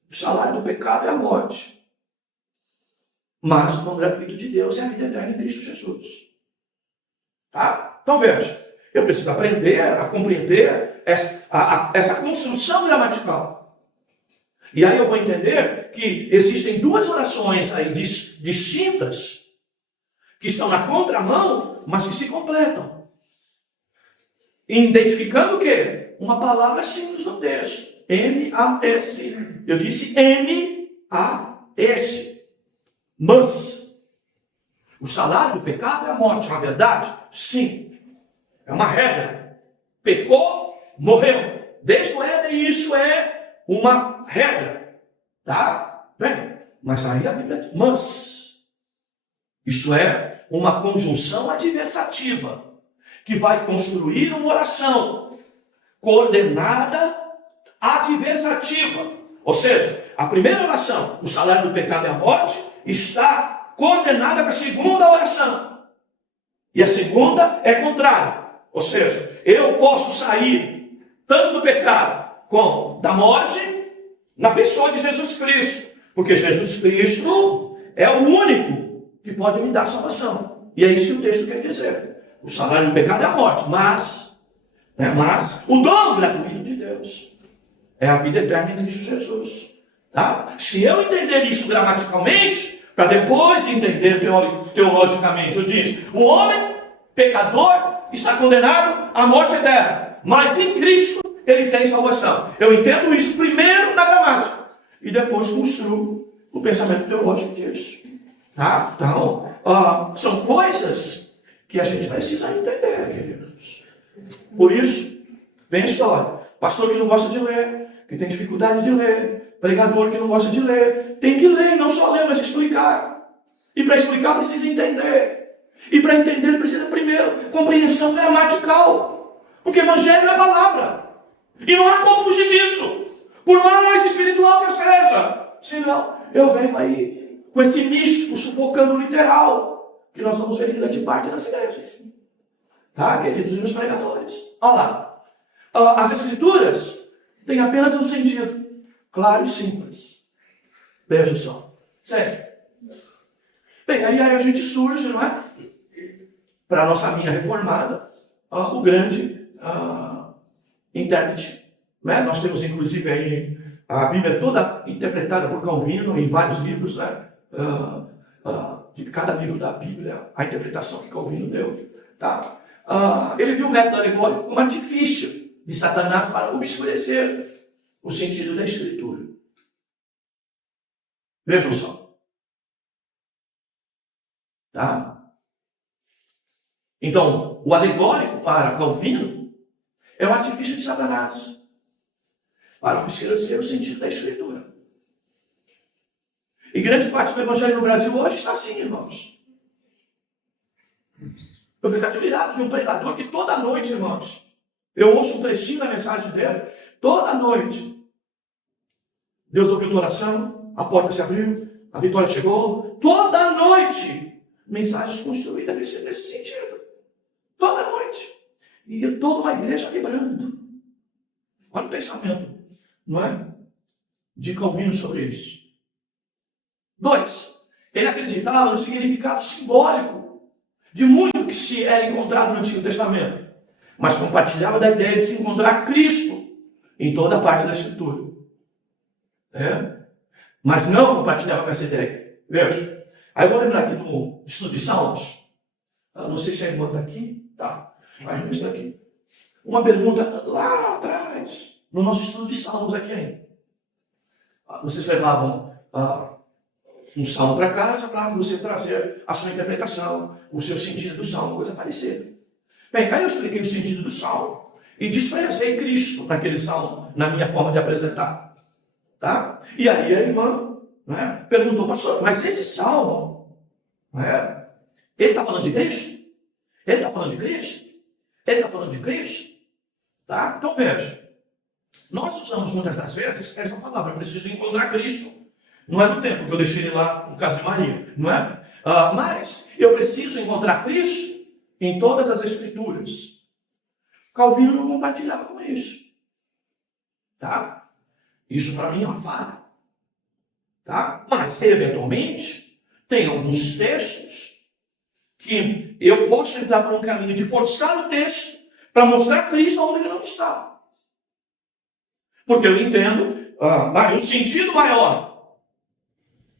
O salário do pecado é a morte, mas o dom gratuito de Deus é a vida eterna em Cristo Jesus. Tá? Então veja, eu preciso aprender a compreender essa construção gramatical. E aí eu vou entender que existem duas orações aí distintas, que estão na contramão, mas que se completam. Identificando o quê? Uma palavra simples no texto. M-A-S. Eu disse M-A-S. Mas. O salário do pecado é a morte, não é verdade? Sim. É uma regra. Pecou, morreu. Desde o Éden, isso é uma regra. Tá? Bem, mas aí a Bíblia diz, mas. Isso é uma conjunção adversativa que vai construir uma oração coordenada adversativa. Ou seja, a primeira oração, o salário do pecado é a morte, está coordenada com a segunda oração. E a segunda é contrária. Ou seja, eu posso sair tanto do pecado como da morte na pessoa de Jesus Cristo. Porque Jesus Cristo é o único que pode me dar salvação. E é isso que o texto quer dizer. O salário do pecado é a morte, mas o dom gratuito de Deus é a vida eterna em Cristo Jesus. Tá? Se eu entender isso gramaticalmente, para depois entender teologicamente, eu disse, o homem Pecador está condenado à morte eterna. Mas em Cristo ele tem salvação. Eu entendo isso primeiro na gramática. E depois construo o pensamento teológico disso. Tá? Então, são coisas que a gente precisa entender, queridos. Por isso, vem a história. Pastor que não gosta de ler, que tem dificuldade de ler, pregador que não gosta de ler, tem que ler, não só ler, mas explicar. E para explicar precisa entender. E para entender precisa primeiro compreensão gramatical. Porque evangelho é palavra. E não há como fugir disso. Por mais espiritual que eu seja. Senão, eu venho aí com esse místico sufocando o literal. Que nós vamos ver em grande parte das igrejas. Tá, queridos meus pregadores? Olha lá. As escrituras têm apenas um sentido claro e simples. Veja só. Sério. Bem, aí a gente surge, não é? Para a nossa minha reformada, o grande intérprete. Né? Nós temos, inclusive, aí a Bíblia toda interpretada por Calvino em vários livros, né? De cada livro da Bíblia, a interpretação que Calvino deu. Tá? Ele viu o método alegórico como artifício de Satanás para obscurecer o sentido da Escritura. Vejam só. Tá? Então, o alegórico para Calvino é um artifício de Satanás para obscurecer o sentido da Escritura. E grande parte do Evangelho no Brasil hoje está assim, irmãos. Eu fico admirado de um pregador que toda noite, irmãos, eu ouço um trechinho da mensagem dele, toda noite. Deus ouviu tua oração, a porta se abriu, a vitória chegou. Toda noite, mensagens construídas nesse sentido. Toda noite. E toda uma igreja vibrando. Olha o pensamento, não é? De Calvino sobre isso. 2. Ele acreditava no significado simbólico de muito que se era encontrado no Antigo Testamento, mas compartilhava da ideia de se encontrar Cristo em toda a parte da Escritura. Mas não compartilhava com essa ideia. Veja. Aí eu vou lembrar aqui no estudo de Salmos. Não sei se a irmã está aqui. Tá. A irmã está aqui. Uma pergunta lá atrás, no nosso estudo de Salmos aqui ainda. Vocês levavam um salmo para casa para você trazer a sua interpretação, o seu sentido do salmo, coisa parecida. Bem, aí eu expliquei o sentido do salmo e desprezei Cristo naquele salmo, na minha forma de apresentar. Tá? E aí a irmã, né, perguntou, pastor, mas esse salmo, né, ele está falando de Cristo? Ele está falando de Cristo? Ele está falando de Cristo? Tá? Então veja, nós usamos muitas das vezes essa palavra, eu preciso encontrar Cristo. Não é no tempo que eu deixei ele lá, no caso de Maria, não é? Mas eu preciso encontrar Cristo em todas as Escrituras. Calvino não compartilhava com isso. Tá? Isso para mim é uma falha. Tá? Mas, eventualmente, tem alguns textos que eu posso entrar por um caminho de forçar o texto para mostrar Cristo onde ele não está. Porque eu entendo um sentido maior.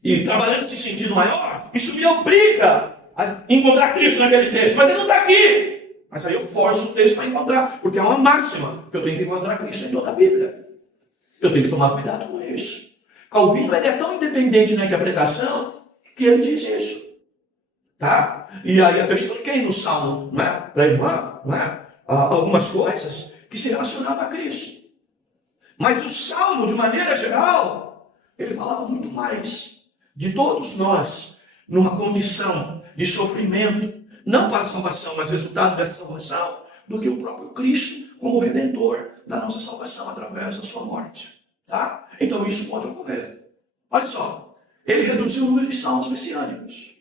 E trabalhando esse sentido maior, isso me obriga a encontrar Cristo naquele texto. Mas ele não está aqui. Mas aí eu forço o texto para encontrar. Porque é uma máxima que eu tenho que encontrar Cristo em toda a Bíblia. Eu tenho que tomar cuidado com isso. Calvino ele é tão independente na interpretação que ele diz isso. Tá? E aí eu expliquei no Salmo, né, para a irmã, né, algumas coisas que se relacionavam a Cristo. Mas o Salmo, de maneira geral, ele falava muito mais de todos nós numa condição de sofrimento, não para a salvação, mas resultado dessa salvação, do que o próprio Cristo como Redentor da nossa salvação através da sua morte. Tá? Então isso pode ocorrer. Olha só, ele reduziu o número de salmos messiânicos.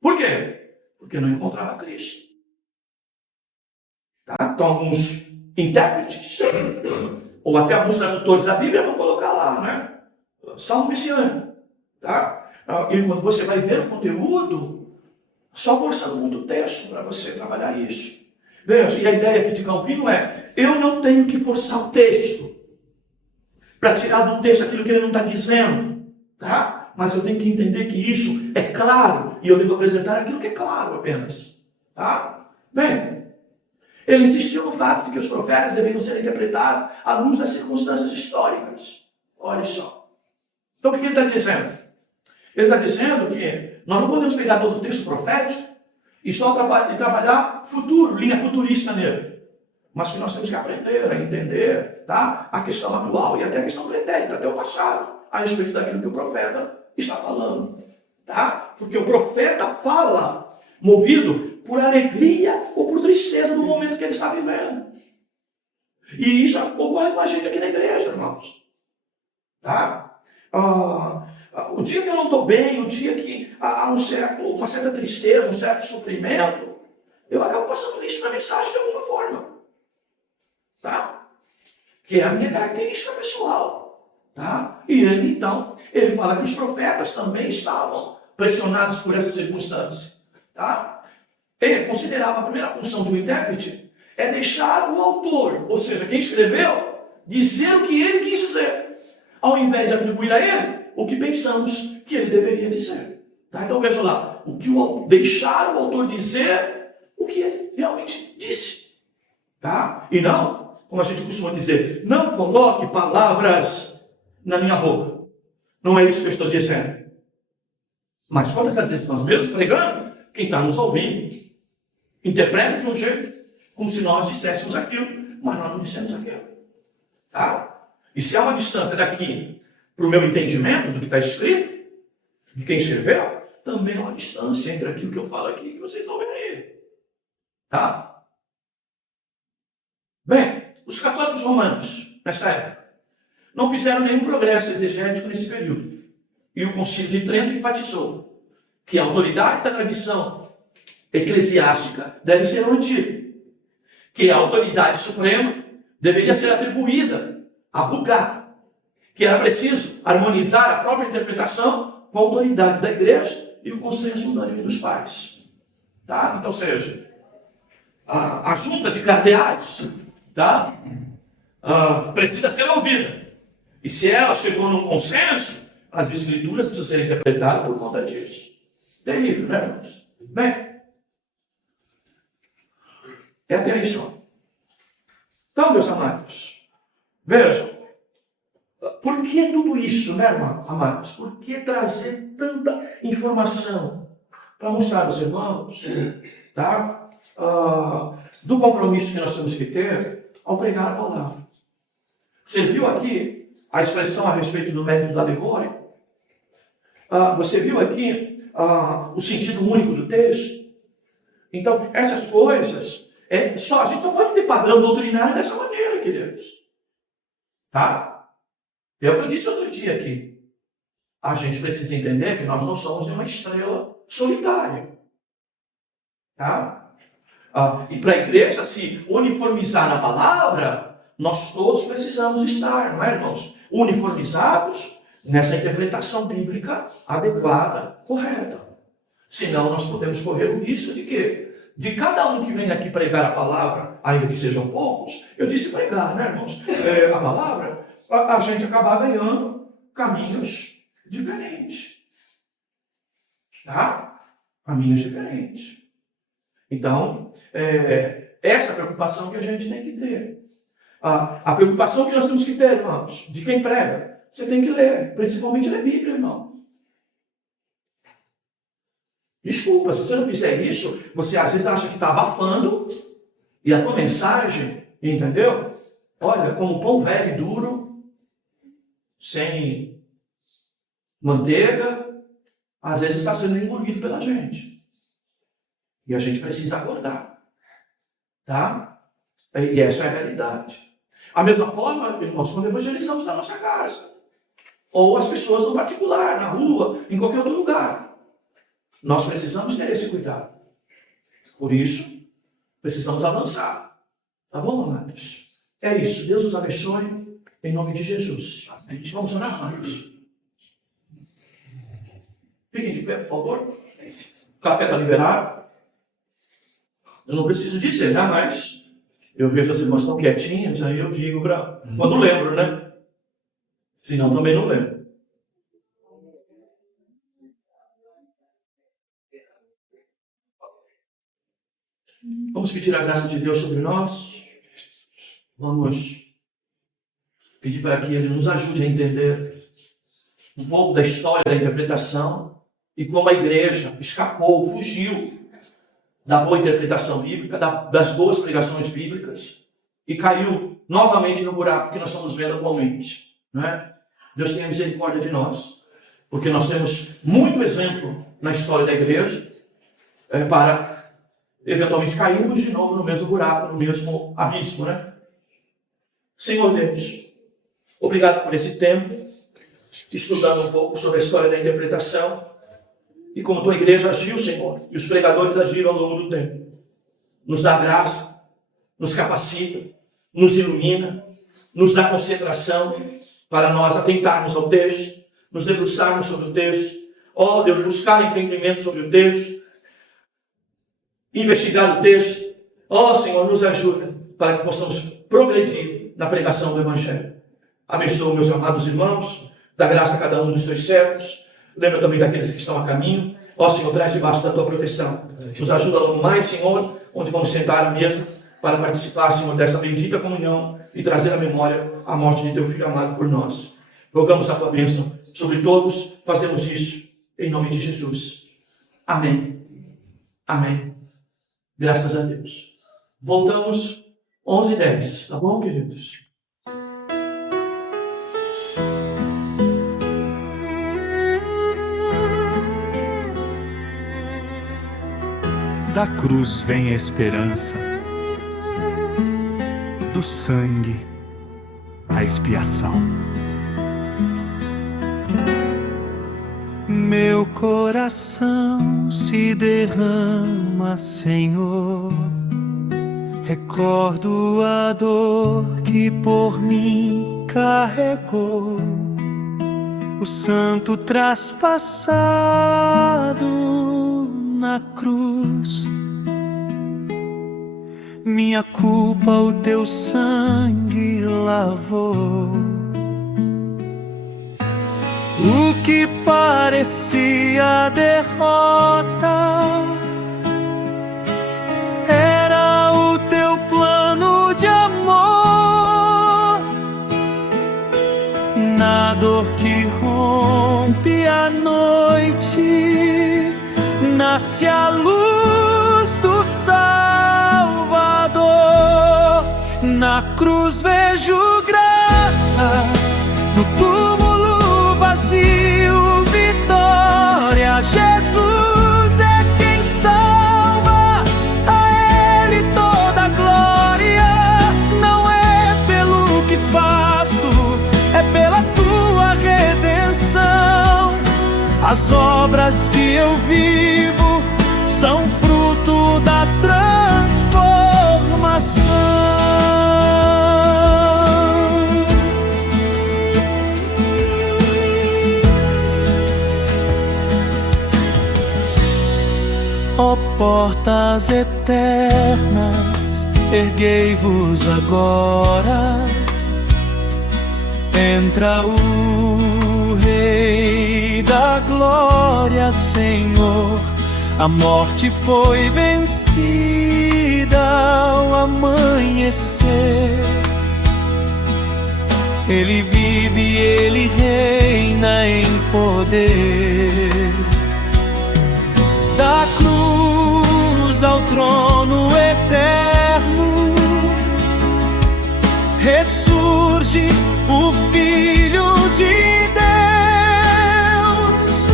Por quê? Porque não encontrava Cristo. Tá? Então alguns intérpretes, ou até alguns tradutores da Bíblia vão colocar lá, né? Salmo messiânico. Tá? E quando você vai ver o conteúdo, só forçando muito o texto para você trabalhar isso. Veja, e a ideia aqui de Calvino é, eu não tenho que forçar o texto para tirar do texto aquilo que ele não está dizendo, tá? Mas eu tenho que entender que isso é claro, e eu devo apresentar aquilo que é claro apenas. Tá? Bem, ele insistiu no fato de que os profetas deveriam ser interpretados à luz das circunstâncias históricas. Olha só. Então, o que ele está dizendo? Ele está dizendo que nós não podemos pegar todo o texto profético e só trabalhar futuro, linha futurista nele. Mas que nós temos que aprender a entender, tá, a questão atual e até a questão pretérita, até o passado, a respeito daquilo que o profeta está falando. Tá? Porque o profeta fala movido por alegria ou por tristeza no momento que ele está vivendo. E isso ocorre com a gente aqui na igreja, irmãos. Tá? O dia que eu não estou bem, o dia que há uma certa tristeza, um certo sofrimento, eu acabo passando isso na mensagem de alguma forma. Tá? Que é a minha característica pessoal. Tá? E ele, então, ele fala que os profetas também estavam pressionados por essa circunstância. Tá? Ele considerava a primeira função de um intérprete é deixar o autor, ou seja, quem escreveu, dizer o que ele quis dizer, ao invés de atribuir a ele o que pensamos que ele deveria dizer. Tá? Então veja lá, deixar o autor dizer o que ele realmente disse. Tá? E não, como a gente costuma dizer, não coloque palavras na minha boca. Não é isso que eu estou dizendo. Mas quantas vezes nós mesmos pregando, quem está nos ouvindo, interpreta de um jeito, como se nós disséssemos aquilo, mas nós não dissemos aquilo. Tá? E se há uma distância daqui para o meu entendimento do que está escrito, de quem escreveu, também há uma distância entre aquilo que eu falo aqui e que vocês ouvem aí. Tá? Bem, os católicos romanos, nessa época, não fizeram nenhum progresso exegético nesse período. E o Concílio de Trento enfatizou que a autoridade da tradição eclesiástica deve ser mantida, que a autoridade suprema deveria ser atribuída à Vulgata, que era preciso harmonizar a própria interpretação com a autoridade da igreja e o consenso unânime dos pais. Tá? Então, seja, a junta de cardeais, tá? Precisa ser ouvida. E se ela chegou num consenso, as escrituras precisam ser interpretadas por conta disso. Terrível, né, irmãos? Bem, é até aí só. Então, meus amados, vejam, por que tudo isso, né, irmãos, amados? Por que trazer tanta informação para mostrar aos irmãos, tá? Do compromisso que nós temos que ter ao pregar a palavra. Você viu aqui a expressão a respeito do método alegórico? Você viu aqui o sentido único do texto? Então, essas coisas, a gente só pode ter padrão doutrinário dessa maneira, queridos. Tá? É o que eu disse outro dia aqui. A gente precisa entender que nós não somos uma estrela solitária. Tá? E para a igreja se uniformizar na palavra, nós todos precisamos estar, não é, irmãos? Uniformizados nessa interpretação bíblica adequada, correta. Senão nós podemos correr o risco de quê? De cada um que vem aqui pregar a palavra, ainda que sejam poucos, eu disse pregar, né, irmãos? A palavra, a gente acabar ganhando caminhos diferentes. Tá? Caminhos diferentes. Então, essa preocupação que a gente tem que ter. A preocupação que nós temos que ter, irmãos, de quem prega, você tem que ler, principalmente ler Bíblia, irmão. Desculpa, se você não fizer isso, você às vezes acha que está abafando e a tua mensagem, entendeu? Olha, como pão velho e duro, sem manteiga, às vezes está sendo engolido pela gente. E a gente precisa acordar. Tá? E essa é a realidade. A mesma forma, irmãos, quando evangelizamos na nossa casa. Ou as pessoas no particular, na rua, em qualquer outro lugar. Nós precisamos ter esse cuidado. Por isso, precisamos avançar. Tá bom, amados? É isso. Deus os abençoe. Em nome de Jesus. Vamos orar, amados? Fiquem de pé, por favor. O café está liberado. Eu não preciso dizer, né? Mas eu vejo as irmãs tão quietinhas, aí eu digo quando lembro, né? Senão também não lembro. Vamos pedir a graça de Deus sobre nós. Vamos pedir para que Ele nos ajude a entender um pouco da história da interpretação e como a igreja escapou, fugiu da boa interpretação bíblica, das boas pregações bíblicas e caiu novamente no buraco que nós estamos vendo atualmente. Não é? Deus tenha misericórdia de nós, porque nós temos muito exemplo na história da igreja para eventualmente cairmos de novo no mesmo buraco, no mesmo abismo, né? Senhor Deus, obrigado por esse tempo, estudando um pouco sobre a história da interpretação e como tua igreja agiu, Senhor, e os pregadores agiram ao longo do tempo. Nos dá graça, nos capacita, nos ilumina, nos dá concentração para nós atentarmos ao texto, nos debruçarmos sobre o texto, ó Deus, buscar entendimento sobre o texto, investigar o texto. Ó Senhor, nos ajuda para que possamos progredir na pregação do Evangelho. Abençoa meus amados irmãos, dá graça a cada um dos teus servos. Lembra também daqueles que estão a caminho. Ó Senhor, traz debaixo da tua proteção. Nos ajuda logo mais, Senhor, onde vamos sentar à mesa para participar, Senhor, dessa bendita comunhão e trazer à memória a morte de teu Filho amado por nós. Rogamos a tua bênção sobre todos. Fazemos isso em nome de Jesus. Amém. Amém. Graças a Deus. Voltamos 11:10, tá bom, queridos? Da cruz vem a esperança, do sangue a expiação. Meu coração se derrama, Senhor. Recordo a dor que por mim carregou, o santo traspassado na cruz. Minha culpa o teu sangue lavou. O que parecia derrota era o teu plano de amor. Na dor que rompe a noite, nasce a luz do Salvador. Na cruz vejo graça, no túmulo vazio vitória. Jesus é quem salva, a Ele toda a glória. Não é pelo que faço, é pela tua redenção. As obras que eu vivo são fruto da transformação. Ó portas eternas, erguei-vos agora. Entra o Rei da glória, Senhor. A morte foi vencida ao amanhecer. Ele vive, Ele reina em poder. Da cruz ao trono eterno, ressurge o Filho de Deus,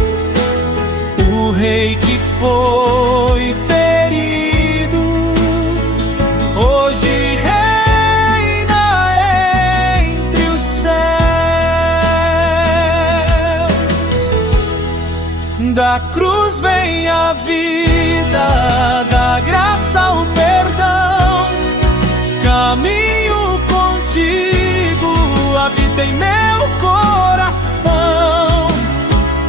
o Rei que foi ferido, hoje reina entre os céus. Da cruz vem a vida, da graça o perdão. Caminho contigo, habita em meu coração.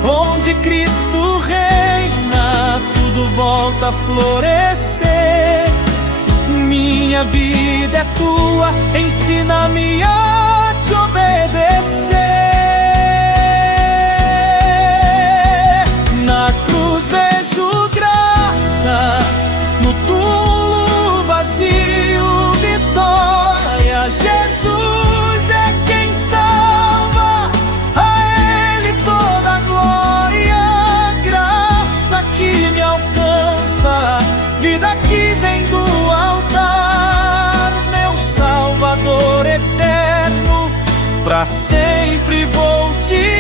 Onde Cristo reina, tudo volta a florescer. Minha vida é tua, ensina-me a te obedecer. Na cruz vejo graça, no túmulo pra sempre vou te